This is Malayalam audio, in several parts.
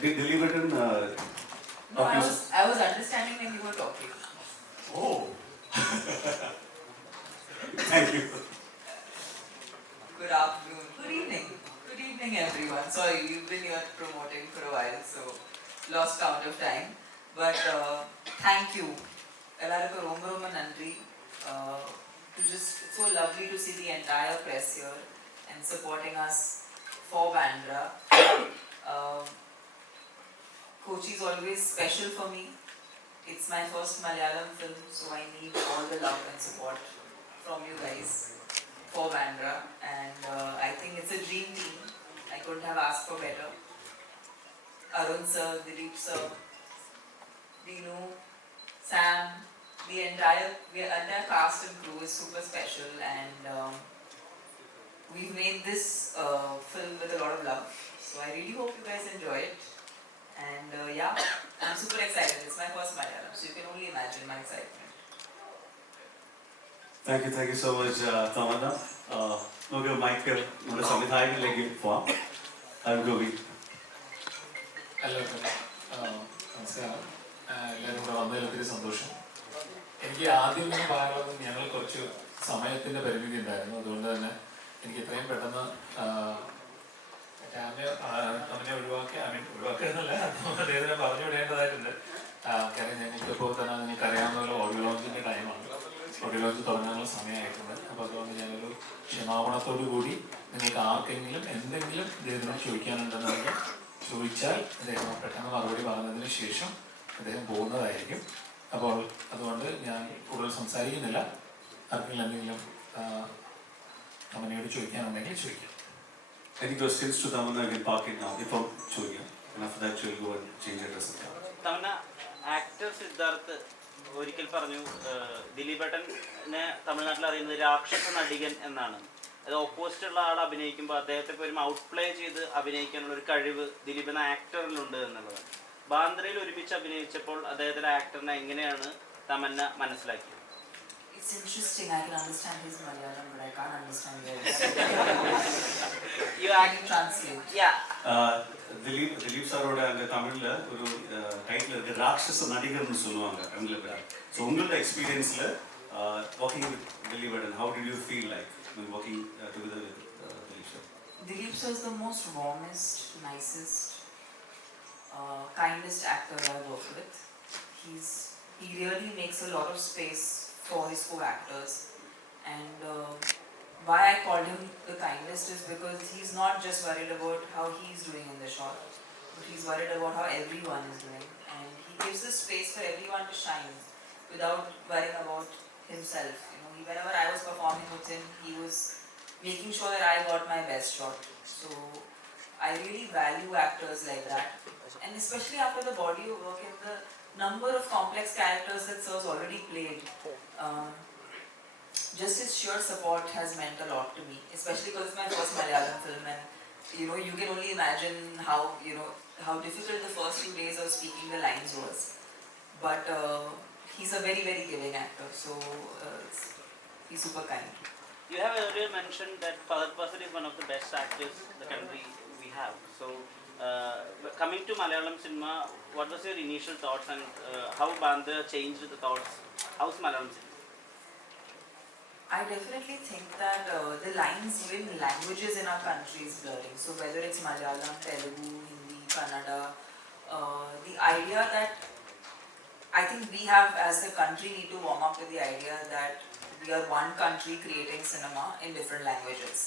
Dileep No, I was understanding when you were talking. Oh. Thank you. Good afternoon. Good evening. Good evening, everyone. Sorry, we've been here promoting for a while, so lost count of time. But thank you. Ellarukku romba romba nandri. It's so lovely to see the entire press here and supporting us for Bandra. Kochi is always special for me. It's my first Malayalam film, so I need all the love and support from you guys for Bandra. And I think it's a dream team. I couldn't have asked for better. Arun sir, Dileep sir, Dinu, Sam, the entire cast and crew is super special, and we've made this film with a lot of love. So I really hope you guys enjoy it. And yeah, I'm super excited. It's my first Malayalam, so you can only imagine my excitement. Thank you so much, Tamannaah. നമുക്ക് മൈക്ക് നമ്മുടെ സംവിധായകനിലേക്ക് പോവാം. ഗോപി. ഹലോ നമസ്കാരം. എല്ലാവരും കൂടെ വന്നതിൽ ഒത്തിരി സന്തോഷം. എനിക്ക് ആദ്യം തന്നെ പറയാനുള്ളത് ഞങ്ങൾ കുറച്ച് സമയത്തിൻ്റെ പരിമിതി ഉണ്ടായിരുന്നു. അതുകൊണ്ട് തന്നെ എനിക്ക് ഇത്രയും പെട്ടെന്ന് അവനെ ഒഴിവാക്കിയെന്നല്ല, അദ്ദേഹത്തിനെ പറഞ്ഞു വിടേണ്ടതായിട്ടുണ്ട്. കാര്യം ഞങ്ങൾക്കിപ്പോൾ തന്നെ നിങ്ങൾക്ക് അറിയാവുന്ന പോലെ ഓഡിയോ ലോഞ്ചിൻ്റെ ടൈമാണ്. ഓഡിയോ ലോഞ്ച് തുടങ്ങാനുള്ള സമയമായിട്ടുണ്ട്. അപ്പോൾ അതുകൊണ്ട് ഞാനൊരു ക്ഷമാപണത്തോടു കൂടി നിങ്ങൾക്ക് ആർക്കെങ്കിലും എന്തെങ്കിലും ഇദ്ദേഹത്തിനോട് ചോദിക്കാനുണ്ടെന്നുണ്ടെങ്കിൽ ചോദിച്ചാൽ അദ്ദേഹം പെട്ടെന്ന് മറുപടി പറഞ്ഞതിന് ശേഷം അദ്ദേഹം പോകുന്നതായിരിക്കും. അപ്പോൾ അതുകൊണ്ട് ഞാൻ കൂടുതൽ സംസാരിക്കുന്നില്ല. ആർക്കെങ്കിലും എന്തെങ്കിലും തമന്നയോട് ചോദിക്കാനുണ്ടെങ്കിൽ ചോദിക്കാം. Any questions to Tamannaah? I can park it now. If I'm ചോദിക്കാം. And after that she'll go and change her dress. Tamannaah, actor Siddharth ഒരിക്കൽ പറഞ്ഞു ദിലീപേട്ടനെ തമിഴ്നാട്ടിൽ അറിയുന്നത് രാക്ഷസ നടികൻ എന്നാണ്. അത് ഓപ്പോസിറ്റുള്ള ആൾ അഭിനയിക്കുമ്പോൾ അദ്ദേഹത്തെ ഒരു ഔട്ട് പ്ലേ ചെയ്ത് അഭിനയിക്കാനുള്ള ഒരു കഴിവ് ദിലീപ് എന്ന ആക്ടറിലുണ്ട് എന്നുള്ളത്. ബാന്ദ്രയിൽ ഒരുമിച്ച് അഭിനയിച്ചപ്പോൾ അദ്ദേഹത്തിൻ്റെ ആക്ടറിനെ എങ്ങനെയാണ് തമന്ന മനസ്സിലാക്കിയത്? It's interesting. I can understand his Malayalam, but I can't understand yours. You can translate. Yeah. Dileep സാറോட அந்த தமிழ்ல ஒரு டைட்டில் இருக்கு, ராட்சச நடிகர்னு சொல்லுவாங்க தமிழ்ல. ஸோ உங்களோட எக்ஸ்பீரியன்ஸ்ல working with Dileep, and how did you feel like when working together with Dileep sir? Dileep sir is the most warmest, nicest, kindest actor I've worked with. He really makes a lot of space for his co-actors, and why I called him the kindest is because he's not just worried about how he's doing in the shot, but he's worried about how everyone is doing, and he gives the space for everyone to shine without worrying about himself. Whenever I was performing with him, he was making sure that I got my best shot. So I really value actors like that, and especially after the body of work and the number of complex characters that Sir's already played. Just his sheer support has meant a lot to me, especially because it's my first Malayalam film, and you can only imagine how difficult the first few days of speaking the lines was. But he's a very, very giving actor, so he's super kind. You have earlier mentioned that Fahad Fasil is one of the best actors the country we have. So coming to Malayalam cinema, what was your initial thoughts, and how Bandra changed the thoughts? How's Malayalam cinema? I definitely think that the lines between languages in our country is blurring. So whether it's Malayalam, Telugu, Hindi, Kannada, the idea that I think we have as a country need to warm up to the idea that we are one country creating cinema in different languages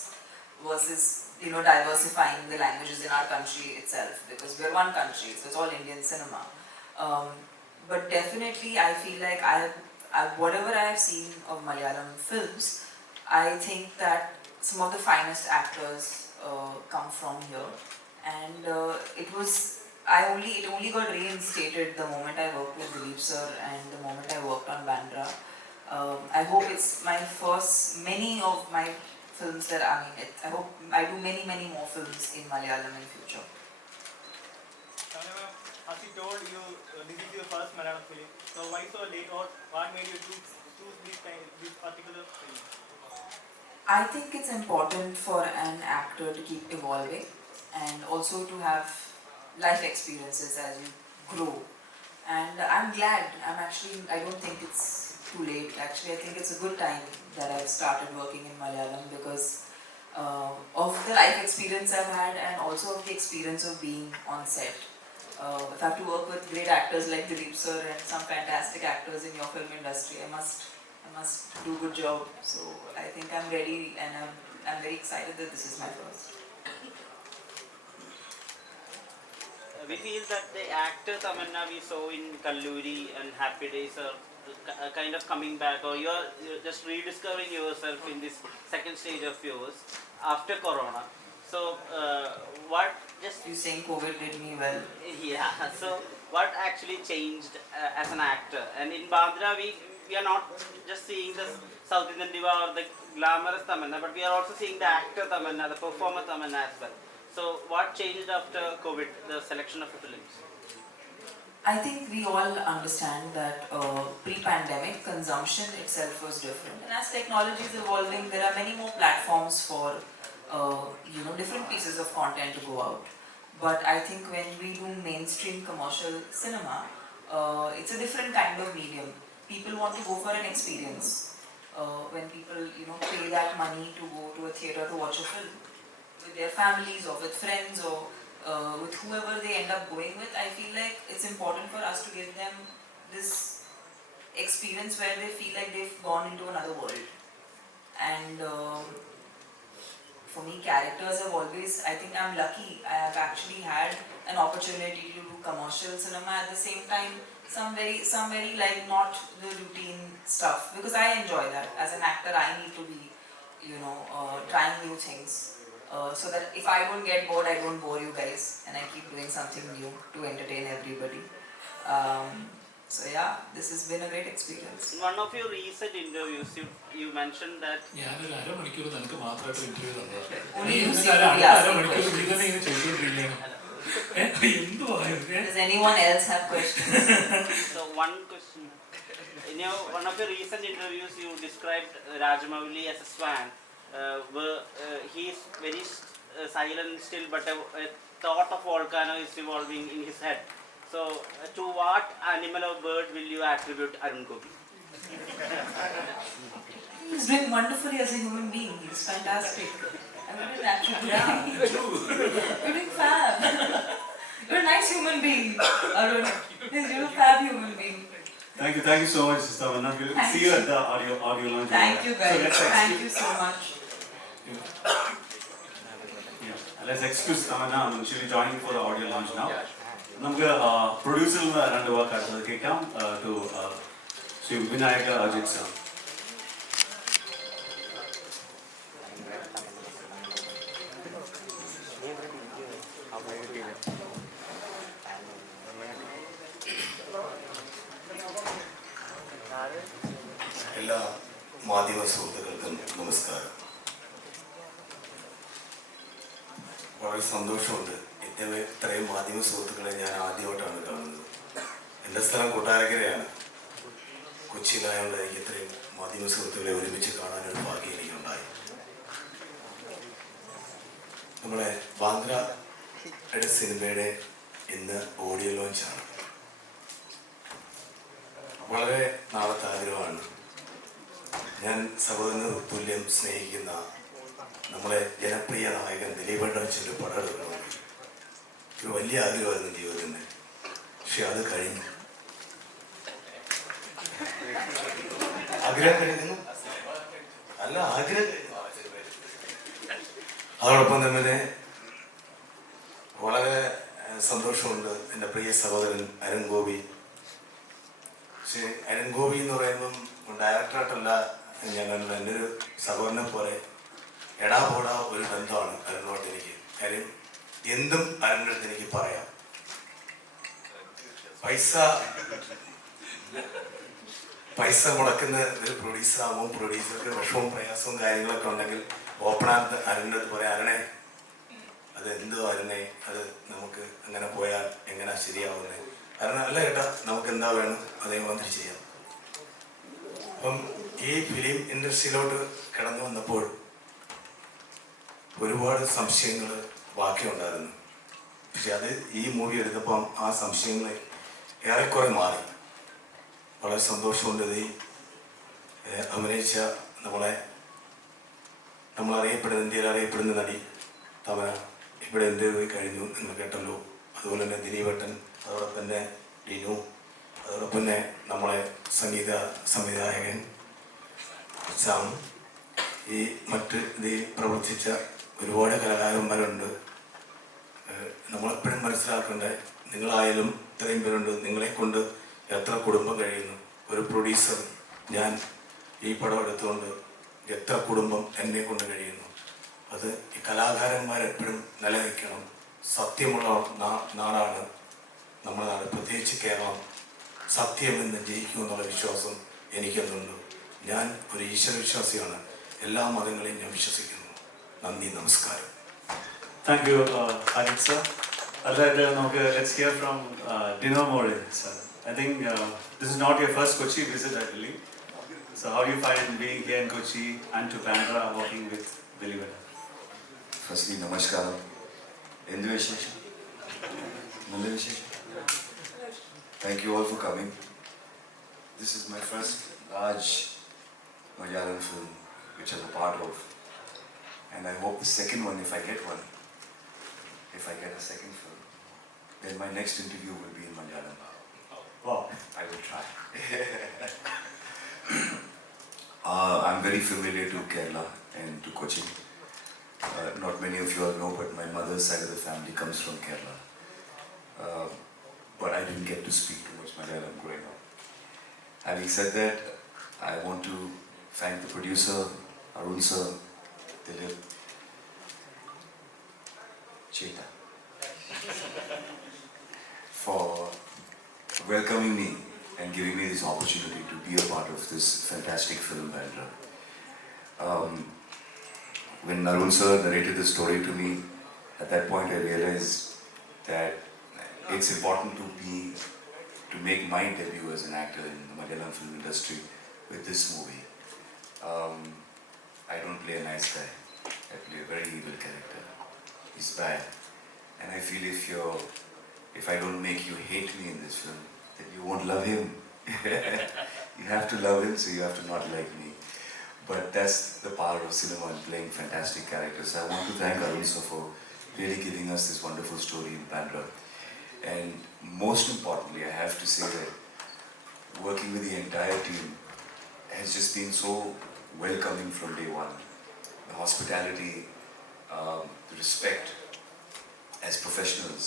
versus diversifying the languages in our country itself, because we're one country, so it's all Indian cinema. But definitely I feel like whatever I have seen of Malayalam films, I think that some of the finest actors come from here, and it only got reinstated the moment I worked with Dileep sir and the moment I worked on Bandra. I hope it's my first, many of my films that I hope I do many, many more films in Malayalam in future. As you told, this is your first Malayalam film. So why so late, or what made you choose this particular film? I think it's important for an actor to keep evolving, and also to have life experiences as you grow. And I'm glad. I don't think it's too late. Actually, I think it's a good time that I've started working in Malayalam because of the life experience I've had and also of the experience of being on set. If I have to work with great actors like Dileep sir and some fantastic actors in your film industry, I must do a good job. So I think I'm ready and I'm very excited that this is my first. We feel that the actor Tamannaah we saw in Kalluri and Happy Days are kind of coming back, or you're just rediscovering yourself in this second stage of yours after Corona. So, what just. You saying COVID did me well? Yeah, so what actually changed as an actor? And in Bandra, we are not just seeing the South Indian diva or the glamorous Tamannaah, but we are also seeing the actor Tamannaah, the performer Tamannaah as well. So what changed after COVID, the selection of the films? I think we all understand that pre-pandemic consumption itself was different. And as technology is evolving, there are many more platforms for different pieces of content to go out. But I think when we do mainstream commercial cinema, it's a different kind of medium. People want to go for an experience. When people pay that money to go to a theatre to watch a film, with their families or with friends or with whoever they end up going with, I feel like it's important for us to give them this experience where they feel like they've gone into another world. And for me, characters have always, I think I'm lucky, I have actually had an opportunity to do commercial cinema at the same time, some very like not the routine stuff, because I enjoy that. As an actor, I need to be, trying new things. So that if I don't get bored, I don't bore you guys, and I keep doing something new to entertain everybody. So yeah, this has been a great experience. In one of your recent interviews, you mentioned that. ഞാനൊരു അരമണിക്കൂർ നിനക്ക് മാത്രമായിട്ട് ഇന്റർവ്യൂ Only you seem തന്നെ to be asking അരമണിക്കൂർ questions. ഇങ്ങനെ ചെയ്തുകൊണ്ടിരിക്കുകയാണ്. Does anyone else have questions? So one question. In one of your recent interviews, you described Rajamouli as a swan. Where he is very silent still, but a thought of volcano is evolving in his head. So, to what animal or bird will you attribute Arun Gopi? He's doing wonderfully as a human being. He's fantastic. I wouldn't attribute You're doing fab. You're a nice human being, Arun. You're a fab human being. Thank you so much, Sister Tamannaah. We'll Thank see you you. at the audio launch. Thank you guys. So Thank you so much. let's excuse Tamannaah. She'll be joining for the audio launch now. നമുക്ക് പ്രൊഡ്യൂസറിൽ നിന്ന് രണ്ട് വാക്ക് അടുത്തത് കേൾക്കാം ടു ശ്രീ വിനായക അജിത് സാർ. എല്ലാ മാധ്യമ സുഹൃത്തുക്കൾക്കും നമസ്കാരം. വളരെ സന്തോഷമുണ്ട്. ഇത്രയും മാധ്യമ സുഹൃത്തുക്കളെ ഞാൻ ആദ്യമായിട്ടാണ് കാണുന്നത്. എൻ്റെ സ്ഥലം കൊട്ടാരക്കരയാണ്. കൊച്ചിയിലായതുകൊണ്ട് എനിക്ക് ഇത്രയും മാധ്യമ സുഹൃത്തുക്കളെ ഒരുമിച്ച് കാണാനൊരു ഭാഗ്യം എനിക്കുണ്ടായി. നമ്മുടെ ബാന്ദ്രയുടെ സിനിമയുടെ ഇന്ന് ഓഡിയോ ലോഞ്ചാണ്. വളരെ നാളത്തെ ആഗ്രഹമാണ്. ഞാൻ സഹോദരന് തുല്യം സ്നേഹിക്കുന്ന നമ്മളെ ജനപ്രിയ നായകൻ ദിലീപേട്ടൻ വെച്ചൊരു പടം എടുക്കണമെന്ന് ഒരു വലിയ ആഗ്രഹമായിരുന്നു ജീവിതത്തിൻ്റെ. പക്ഷെ അത് കഴിഞ്ഞു. ആഗ്രഹം കഴിഞ്ഞു അല്ല ആഗ്രഹം കഴിഞ്ഞു. അതോടൊപ്പം തന്നെ വളരെ സന്തോഷമുണ്ട് എൻ്റെ പ്രിയ സഹോദരൻ അരുൺ ഗോപി. പക്ഷേ അരുൺ ഗോപി എന്ന് പറയുമ്പം ഡയറക്ടറായിട്ടല്ല ഞാൻ എൻ്റെ ഒരു സഹോദരനെ പോലെ എടാ പോടാ ഒരു ബന്ധമാണ് അരുണോട്ട് എനിക്ക്. കാര്യം എന്തും അരുണിൻ്റെ അടുത്ത് എനിക്ക് പറയാം. പൈസ മുടക്കുന്ന ഒരു പ്രൊഡ്യൂസറാകുമ്പോൾ പ്രൊഡ്യൂസർക്ക് വിഷമവും പ്രയാസവും കാര്യങ്ങളൊക്കെ ഉണ്ടെങ്കിൽ ഓപ്പണായിട്ട് അരുണിൻ്റെ അടുത്ത് പറയാം, അരുണേ അത് എന്തോ അരുണേ അത് നമുക്ക് അങ്ങനെ പോയാൽ എങ്ങനെയാ ശരിയാവുന്നത്. അരുണ അല്ല കേട്ടാ നമുക്ക് എന്താ വേണം അതേമാതിരി ചെയ്യാം. അപ്പം ഈ ഫിലിം ഇൻഡസ്ട്രിയിലോട്ട് കടന്നു വന്നപ്പോൾ ഒരുപാട് സംശയങ്ങൾ ബാക്കിയുണ്ടായിരുന്നു. പക്ഷെ അത് ഈ മൂവി എടുത്തപ്പം ആ സംശയങ്ങൾ ഏറെക്കുറെ മാറി. വളരെ സന്തോഷമുണ്ട്. ഈ അഭിനയിച്ച നമ്മളറിയപ്പെടുന്ന, ഇന്ത്യയിൽ അറിയപ്പെടുന്ന നടി തമന ഇവിടെ ഇന്റർവ്യൂ കഴിഞ്ഞു എന്ന് കേട്ടല്ലോ. അതുപോലെ തന്നെ ദിലീപേട്ടൻ, അതോടൊപ്പം തന്നെ ഡിനു, അതോടൊപ്പം തന്നെ നമ്മളെ സംവിധായകൻ ശ്യാം, ഈ മറ്റ് ഇതിൽ പ്രവർത്തിച്ച ഒരുപാട് കലാകാരന്മാരുണ്ട്. നമ്മളെപ്പോഴും മനസ്സിലാക്കേണ്ട, നിങ്ങളായാലും ഇത്രയും പേരുണ്ട്, നിങ്ങളെ കൊണ്ട് എത്ര കുടുംബം കഴിയുന്നു. ഒരു പ്രൊഡ്യൂസർ, ഞാൻ ഈ പടം എടുത്തുകൊണ്ട് എത്ര കുടുംബം എന്നെ കൊണ്ട് കഴിയുന്നു. അത് ഈ കലാകാരന്മാരെപ്പോഴും നിലനിൽക്കണം. സത്യമുള്ള നാടാണ് നമ്മുടെ നാട്, പ്രത്യേകിച്ച് കേരളം. സത്യമെന്ന് ജയിക്കുമെന്നുള്ള വിശ്വാസം എനിക്കെന്നുണ്ട്. ഞാൻ ഒരു ഈശ്വരവിശ്വാസിയാണ്. എല്ലാ മതങ്ങളെയും ഞാൻ വിശ്വസിക്കുന്നു. നന്ദി, നമസ്കാരം. Thank you, Ajit sir. Let's hear from Dino More sir. I think this is not your first Kochi visit, I believe. So how do you find being here in Kochi and to Bandra working with Dileep? Firstly, namaskaram. Endu vishesham? Nalla vishesham? Thank you all for coming. This is my first large Malayalam film which I'm a part of. And I hope the second one, if I get a second film, then my next interview will be in Malayalam. Wow. I will try. I'm very familiar to Kerala and to Kochi. Not many of you all know, but my mother's side of the family comes from Kerala. But I didn't get to speak too much Malayalam growing up. Having said that, I want to thank the producer, Arun sir, Dileep, Cheta, for welcoming me and giving me this opportunity to be a part of this fantastic film, Bandra. When Arun sir narrated the story to me, at that point I realized that it's important to make my debut as an actor in the Malayalam film industry with this movie. I don't play a nice guy. I play a very evil character. He's bad. And I feel if I don't make you hate me in this film, then you won't love him. You have to love him, so you have to not like me. But that's the power of cinema and playing fantastic characters. I want to thank Arun sir for really giving us this wonderful story in Bandra. And most importantly, I have to say that working with the entire team has just been so welcoming from day one. The hospitality, the respect as professionals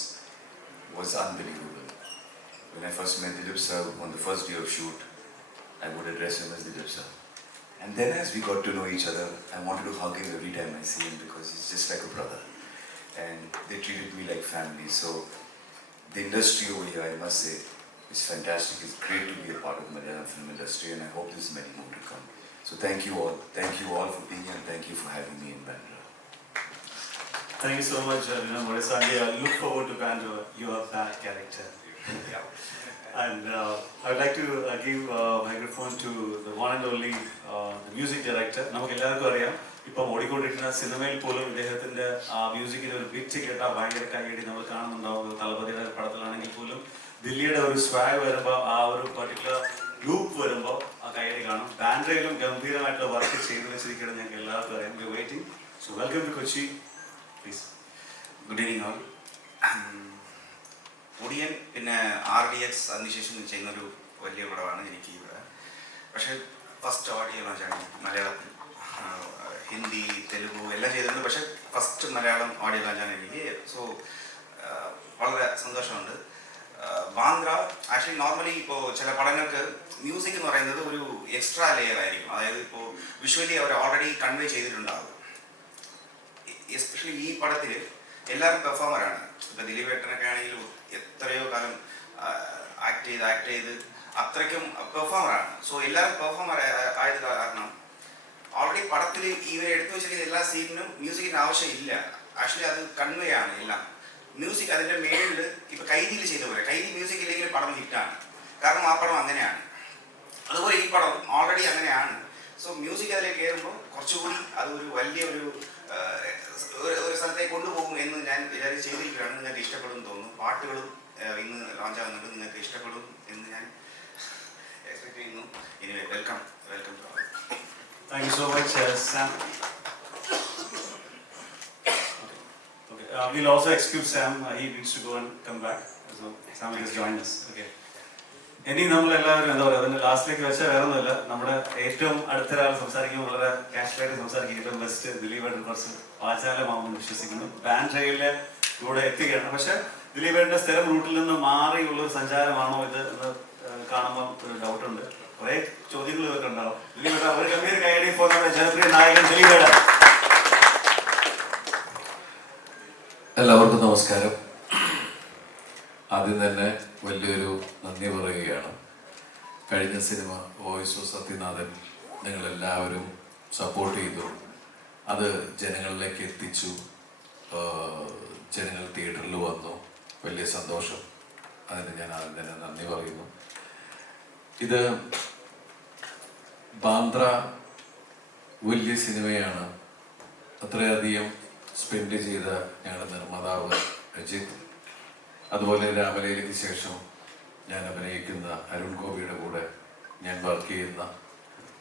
was unbelievable. When I first met Dileep sir on the first day of shoot, I would address him as Dileep sir. And then as we got to know each other, I wanted to hug him every time I see him because he's just like a brother. And they treated me like family. So the industry over here, I must say, is fantastic. It's great to be a part of the Malayalam film industry, and I hope there's many more to come. So thank you all. Thank you all for being here, and thank you for having me in Bandra. Thank you so much, Dino More. I look forward to Bandra. You are that character. And I would like to give microphone to the one and only the music director. നമുക്ക് എല്ലാവർക്കും അറിയാം, ഇപ്പം ഓടിക്കൊണ്ടിരിക്കുന്ന സിനിമയിൽ പോലും ഇദ്ദേഹത്തിന്റെ ആ മ്യൂസിക്കിന് ഒരു ബിറ്റ് കേട്ടാൽ ഭയങ്കര കൈയടി നമ്മൾ കാണുന്നുണ്ടാവും. തലപതിയുടെ പടത്തിലാണെങ്കിൽ പോലും ദില്ലിയുടെ ഒരു സ്വാഗ് വരുമ്പോൾ, ആ ഒരു പർട്ടിക്കുലർ ലൂപ്പ് വരുമ്പോൾ ആ കൈയടി കാണും. ബാൻഡ്രയിലും ഗംഭീരമായിട്ടുള്ള വർക്ക് ചെയ്തു വെച്ചിരിക്കണം, ഞങ്ങൾക്ക് എല്ലാവർക്കും അറിയാം. We waiting. So welcome to Kochi, please. Good evening all. Odiyan പിന്നെ RDX അതിനുശേഷം ചെയ്യുന്നൊരു വലിയ പടമാണ് എനിക്ക് ഇവിടെ. പക്ഷേ ഫസ്റ്റ് ഓഡിയോ ലോഞ്ചാണ് മലയാളത്തിൽ. ഹിന്ദി, തെലുഗു എല്ലാം ചെയ്തിട്ടുണ്ട്, പക്ഷേ ഫസ്റ്റ് മലയാളം ഓഡിയോ ലോഞ്ചാണ് എനിക്ക്. സോ വളരെ സന്തോഷമുണ്ട്. ബാന്ദ്ര ആക്ച്വലി നോർമലി ഇപ്പോൾ ചില പടങ്ങൾക്ക് മ്യൂസിക് എന്ന് പറയുന്നത് ഒരു എക്സ്ട്രാ ലെയർ ആയിരിക്കും. അതായത് ഇപ്പോൾ വിഷ്വലി അവർ ഓൾറെഡി കൺവേ ചെയ്തിട്ടുണ്ടാകും. എസ്പെഷ്യലി ഈ പടത്തിൽ എല്ലാവരും പെർഫോമറാണ്. ഇപ്പോൾ ദിലീപ് ഏട്ടനൊക്കെ ആണെങ്കിലും എത്രയോ കാലം ആക്ട് ചെയ്ത് അത്രയ്ക്കും പെർഫോമറാണ്. സോ എല്ലാവരും പെർഫോമർ ആയത് കാരണം ഓൾറെഡി പടത്തിൽ ഇവരെ എടുത്തു വെച്ചിരിക്കുന്ന എല്ലാ സീനിനും മ്യൂസിക്കിൻ്റെ ആവശ്യമില്ല. ആക്ച്വലി അത് കൺവേ ആണ് എല്ലാം. മ്യൂസിക് അതിൻ്റെ മേളിൽ ഇപ്പോൾ കൈദിയിൽ ചെയ്ത പോലെ, കൈദി മ്യൂസിക് ഇല്ലെങ്കിൽ പടം ഹിറ്റാണ്. കാരണം ആ പടം അങ്ങനെയാണ്. അതുപോലെ ഈ പടം ഓൾറെഡി അങ്ങനെയാണ്. സോ മ്യൂസിക് അതിലേക്ക് കയറുമ്പോൾ കുറച്ചുകൂടി അതൊരു വലിയൊരു ഒരു സ്ഥലത്തേക്ക് കൊണ്ടുപോകും എന്ന് ഞാൻ വിചാരിച്ച് ചെയ്തിരിക്കുകയാണ്. നിങ്ങൾക്ക് ഇഷ്ടപ്പെടും തോന്നുന്നു. പാട്ടുകളും ഇന്ന് ലോഞ്ച് ആകുന്നുണ്ട്, നിങ്ങൾക്ക് ഇഷ്ടപ്പെടും എന്ന് ഞാൻ എക്സ്പെക്ട് ചെയ്യുന്നു. ഇനി welcome welcome. Thank you so much, Sam. Okay. We'll also excuse Sam. He needs to go and come back. So Sam has joined us. Okay. ഇനി നമ്മളെല്ലാവരും എന്താ പറയുക, അതിൻ്റെ ലാസ്റ്റിലേക്ക് വെച്ചാൽ വേറെ ഒന്നുമില്ല. നമ്മുടെ ഏറ്റവും അടുത്ത ഒരാൾ സംസാരിക്കുമ്പോൾ വളരെ കാഷ്വലായിട്ട് സംസാരിക്കും. ഏറ്റവും ബെസ്റ്റ് ദിലീപേട്ടൻ കുറച്ച് വാചാലമാവുമെന്ന് വിശ്വസിക്കുന്നു. ബാൻഡ്രയിലെ കൂടെ എത്തുകയാണ്. പക്ഷെ ദിലീപേട്ടൻ്റെ സ്ഥിരം റൂട്ടിൽ നിന്ന് മാറിയുള്ളൊരു സഞ്ചാരമാണോ ഇത് എന്ന് കാണുമ്പോൾ ഒരു ഡൗട്ടുണ്ട്. കുറേ ചോദ്യങ്ങൾ ഇവർക്ക് ഉണ്ടാവും. ദിലീപേട്ട ഒരു ഗംഭീര കൈയടി ഇപ്പോൾ നമ്മുടെ ജനപ്രിയ നായകൻ ദിലീപേട്ടൻ. എല്ലാവർക്കും നമസ്കാരം. ആദ്യം തന്നെ വലിയൊരു നന്ദി പറയുകയാണ്. കഴിഞ്ഞ സിനിമ വോയിസ് ഓഫ് സത്യനാഥൻ നിങ്ങളെല്ലാവരും സപ്പോർട്ട് ചെയ്തു, അത് ജനങ്ങളിലേക്ക് എത്തിച്ചു, ജനങ്ങൾ തിയേറ്ററിൽ വന്നു. വലിയ സന്തോഷം. അതിന് ഞാൻ ആദ്യം തന്നെ നന്ദി പറയുന്നു. ഇത് ബാന്ദ്ര വലിയ സിനിമയാണ്. അത്രയധികം സ്പെൻഡ് ചെയ്ത ഞങ്ങളുടെ നിർമ്മാതാവ് അജിത്, അതുപോലെ രാമലയിലേക്ക് ശേഷം ഞാൻ അഭിനയിക്കുന്ന അരുൺ ഗോപിയുടെ കൂടെ ഞാൻ വർക്ക് ചെയ്യുന്ന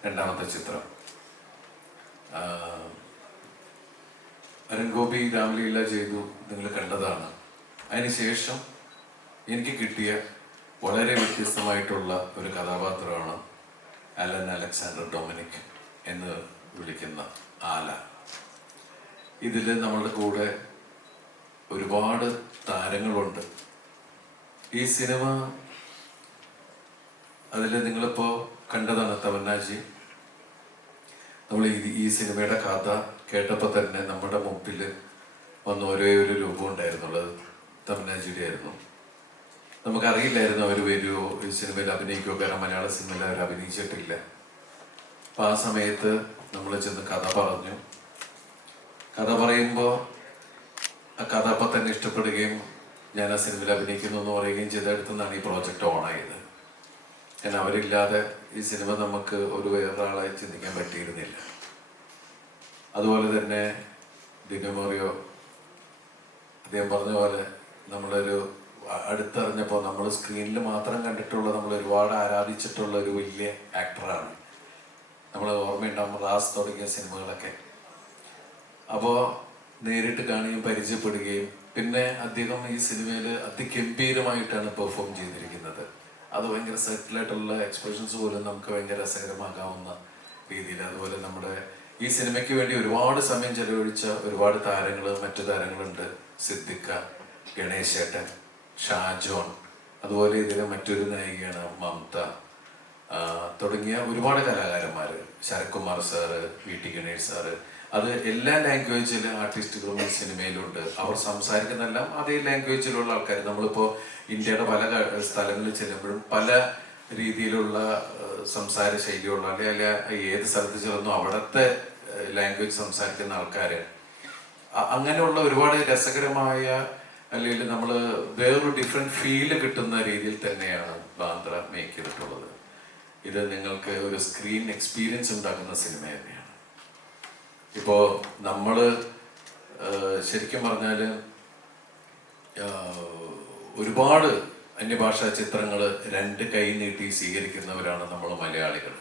രണ്ടാമത്തെ ചിത്രം. അരുൺ ഗോപി രാമലീല ചെയ്തു, നിങ്ങൾ കണ്ടതാണ്. അതിനുശേഷം എനിക്ക് കിട്ടിയ വളരെ വ്യത്യസ്തമായിട്ടുള്ള ഒരു കഥാപാത്രമാണ് അലൻ അലക്സാണ്ടർ ഡൊമിനിക് എന്ന് വിളിക്കുന്ന ആല. ഇതിൽ നമ്മളുടെ കൂടെ ഒരുപാട് താരങ്ങളുണ്ട്. ഈ സിനിമ അതിൽ നിങ്ങളിപ്പോൾ കണ്ടതാണ് തമന്നാജി. നമ്മൾ ഈ സിനിമയുടെ കഥ കേട്ടപ്പോൾ തന്നെ നമ്മുടെ മുമ്പിൽ വന്ന ഒരേ ഒരു രൂപം ഉണ്ടായിരുന്നുള്ളത് തമന്നാജിയുടെ ആയിരുന്നു. നമുക്കറിയില്ലായിരുന്നു അവർ വരുമോ, ഈ സിനിമയിൽ അഭിനയിക്കുമോ, കാരണം മലയാള സിനിമയിൽ അവർ അഭിനയിച്ചിട്ടില്ല. അപ്പം ആ സമയത്ത് നമ്മൾ ചെന്ന് കഥ പറഞ്ഞു. കഥ പറയുമ്പോൾ ആ കഥ അപ്പം തന്നെ ഇഷ്ടപ്പെടുകയും ഞാൻ ആ സിനിമയിൽ അഭിനയിക്കുന്നു എന്ന് പറയുകയും ചെയ്തെടുത്തുനിന്നാണ് ഈ പ്രോജക്റ്റ് ഓണായത്. കാരണം അവരില്ലാതെ ഈ സിനിമ നമുക്ക് ഒരു വേറൊരാളായി ചിന്തിക്കാൻ പറ്റിയിരുന്നില്ല. അതുപോലെ തന്നെ ഡിമെമോറിയോ അദ്ദേഹം പറഞ്ഞ പോലെ നമ്മളൊരു അടുത്തറിഞ്ഞപ്പോൾ നമ്മൾ സ്ക്രീനിൽ മാത്രം കണ്ടിട്ടുള്ള, നമ്മൾ ഒരുപാട് ആരാധിച്ചിട്ടുള്ള ഒരു വലിയ ആക്ടറാണ്. നമ്മൾ ഓർമ്മയുണ്ടാകുമ്പോൾ റാസ് തുടങ്ങിയ സിനിമകളൊക്കെ. അപ്പോൾ നേരിട്ട് കാണുകയും പരിചയപ്പെടുകയും പിന്നെ അദ്ദേഹം ഈ സിനിമയിൽ അതിഗംഭീരമായിട്ടാണ് പെർഫോം ചെയ്തിരിക്കുന്നത്. അത് ഭയങ്കര സെറ്റിലായിട്ടുള്ള എക്സ്പ്രഷൻസ് പോലും നമുക്ക് ഭയങ്കര രസകരമാക്കാവുന്ന രീതിയിൽ. അതുപോലെ നമ്മുടെ ഈ സിനിമയ്ക്ക് വേണ്ടി ഒരുപാട് സമയം ചെലവഴിച്ച ഒരുപാട് താരങ്ങൾ, മറ്റു താരങ്ങളുണ്ട്. സിദ്ദിഖ, ഗണേശേട്ടൻ, ഷാജോൺ, അതുപോലെ ഇതിലെ മറ്റൊരു നായികയാണ് മമത, തുടങ്ങിയ ഒരുപാട് കലാകാരന്മാർ, Sarathkumar sir, V T Ganesh sir. അത് എല്ലാ ലാംഗ്വേജിലെ ആർട്ടിസ്റ്റുകളും ഈ സിനിമയിലുണ്ട്. അവർ സംസാരിക്കുന്നെല്ലാം അതേ ലാംഗ്വേജിലുള്ള ആൾക്കാർ. നമ്മളിപ്പോൾ ഇന്ത്യയുടെ പല സ്ഥലങ്ങളിൽ ചെല്ലുമ്പോഴും പല രീതിയിലുള്ള സംസാര ശൈലിയുള്ള അല്ലെങ്കിൽ ഏത് സ്ഥലത്ത് ചെല്ലുന്നു അവിടുത്തെ ലാംഗ്വേജ് സംസാരിക്കുന്ന ആൾക്കാർ. അങ്ങനെയുള്ള ഒരുപാട് രസകരമായ അല്ലെങ്കിൽ നമ്മൾ വേറൊരു ഡിഫറെൻറ്റ് ഫീല് കിട്ടുന്ന രീതിയിൽ തന്നെയാണ് ബാന്ദ്ര മേക്ക് ചെയ്തിട്ടുള്ളത്. ഇത് നിങ്ങൾക്ക് ഒരു സ്ക്രീൻ എക്സ്പീരിയൻസ് ഉണ്ടാക്കുന്ന സിനിമ തന്നെയാണ്. ഇപ്പോൾ നമ്മൾ ശരിക്കും പറഞ്ഞാൽ ഒരുപാട് അന്യഭാഷാ ചിത്രങ്ങൾ രണ്ട് കൈ നീട്ടി സ്വീകരിക്കുന്നവരാണ് നമ്മൾ മലയാളികൾ.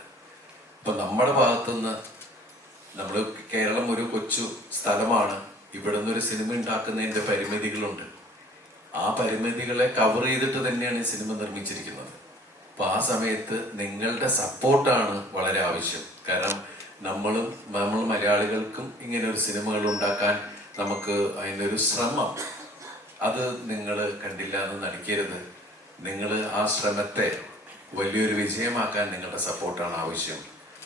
അപ്പം നമ്മുടെ ഭാഗത്തുനിന്ന് നമ്മൾ കേരളം ഒരു കൊച്ചു സ്ഥലമാണ്. ഇവിടെ നിന്നൊരു സിനിമ ഉണ്ടാക്കുന്നതിൻ്റെ പരിമിതികളുണ്ട്. ആ പരിമിതികളെ കവർ ചെയ്തിട്ട് തന്നെയാണ് ഈ സിനിമ നിർമ്മിച്ചിരിക്കുന്നത്. അപ്പോൾ ആ സമയത്ത് നിങ്ങളുടെ സപ്പോർട്ടാണ് വളരെ ആവശ്യം. കാരണം നമ്മൾ മലയാളികൾക്കും ഇങ്ങനെ ഒരു സിനിമകൾ ഉണ്ടാക്കാൻ നമുക്ക് അതിനൊരു ശ്രമം, അത് നിങ്ങൾ കണ്ടില്ല എന്ന് നടിക്കരുത്. നിങ്ങൾ ആ ശ്രമത്തെ വലിയൊരു വിജയമാക്കാൻ നിങ്ങളുടെ സപ്പോർട്ടാണ് ആവശ്യം.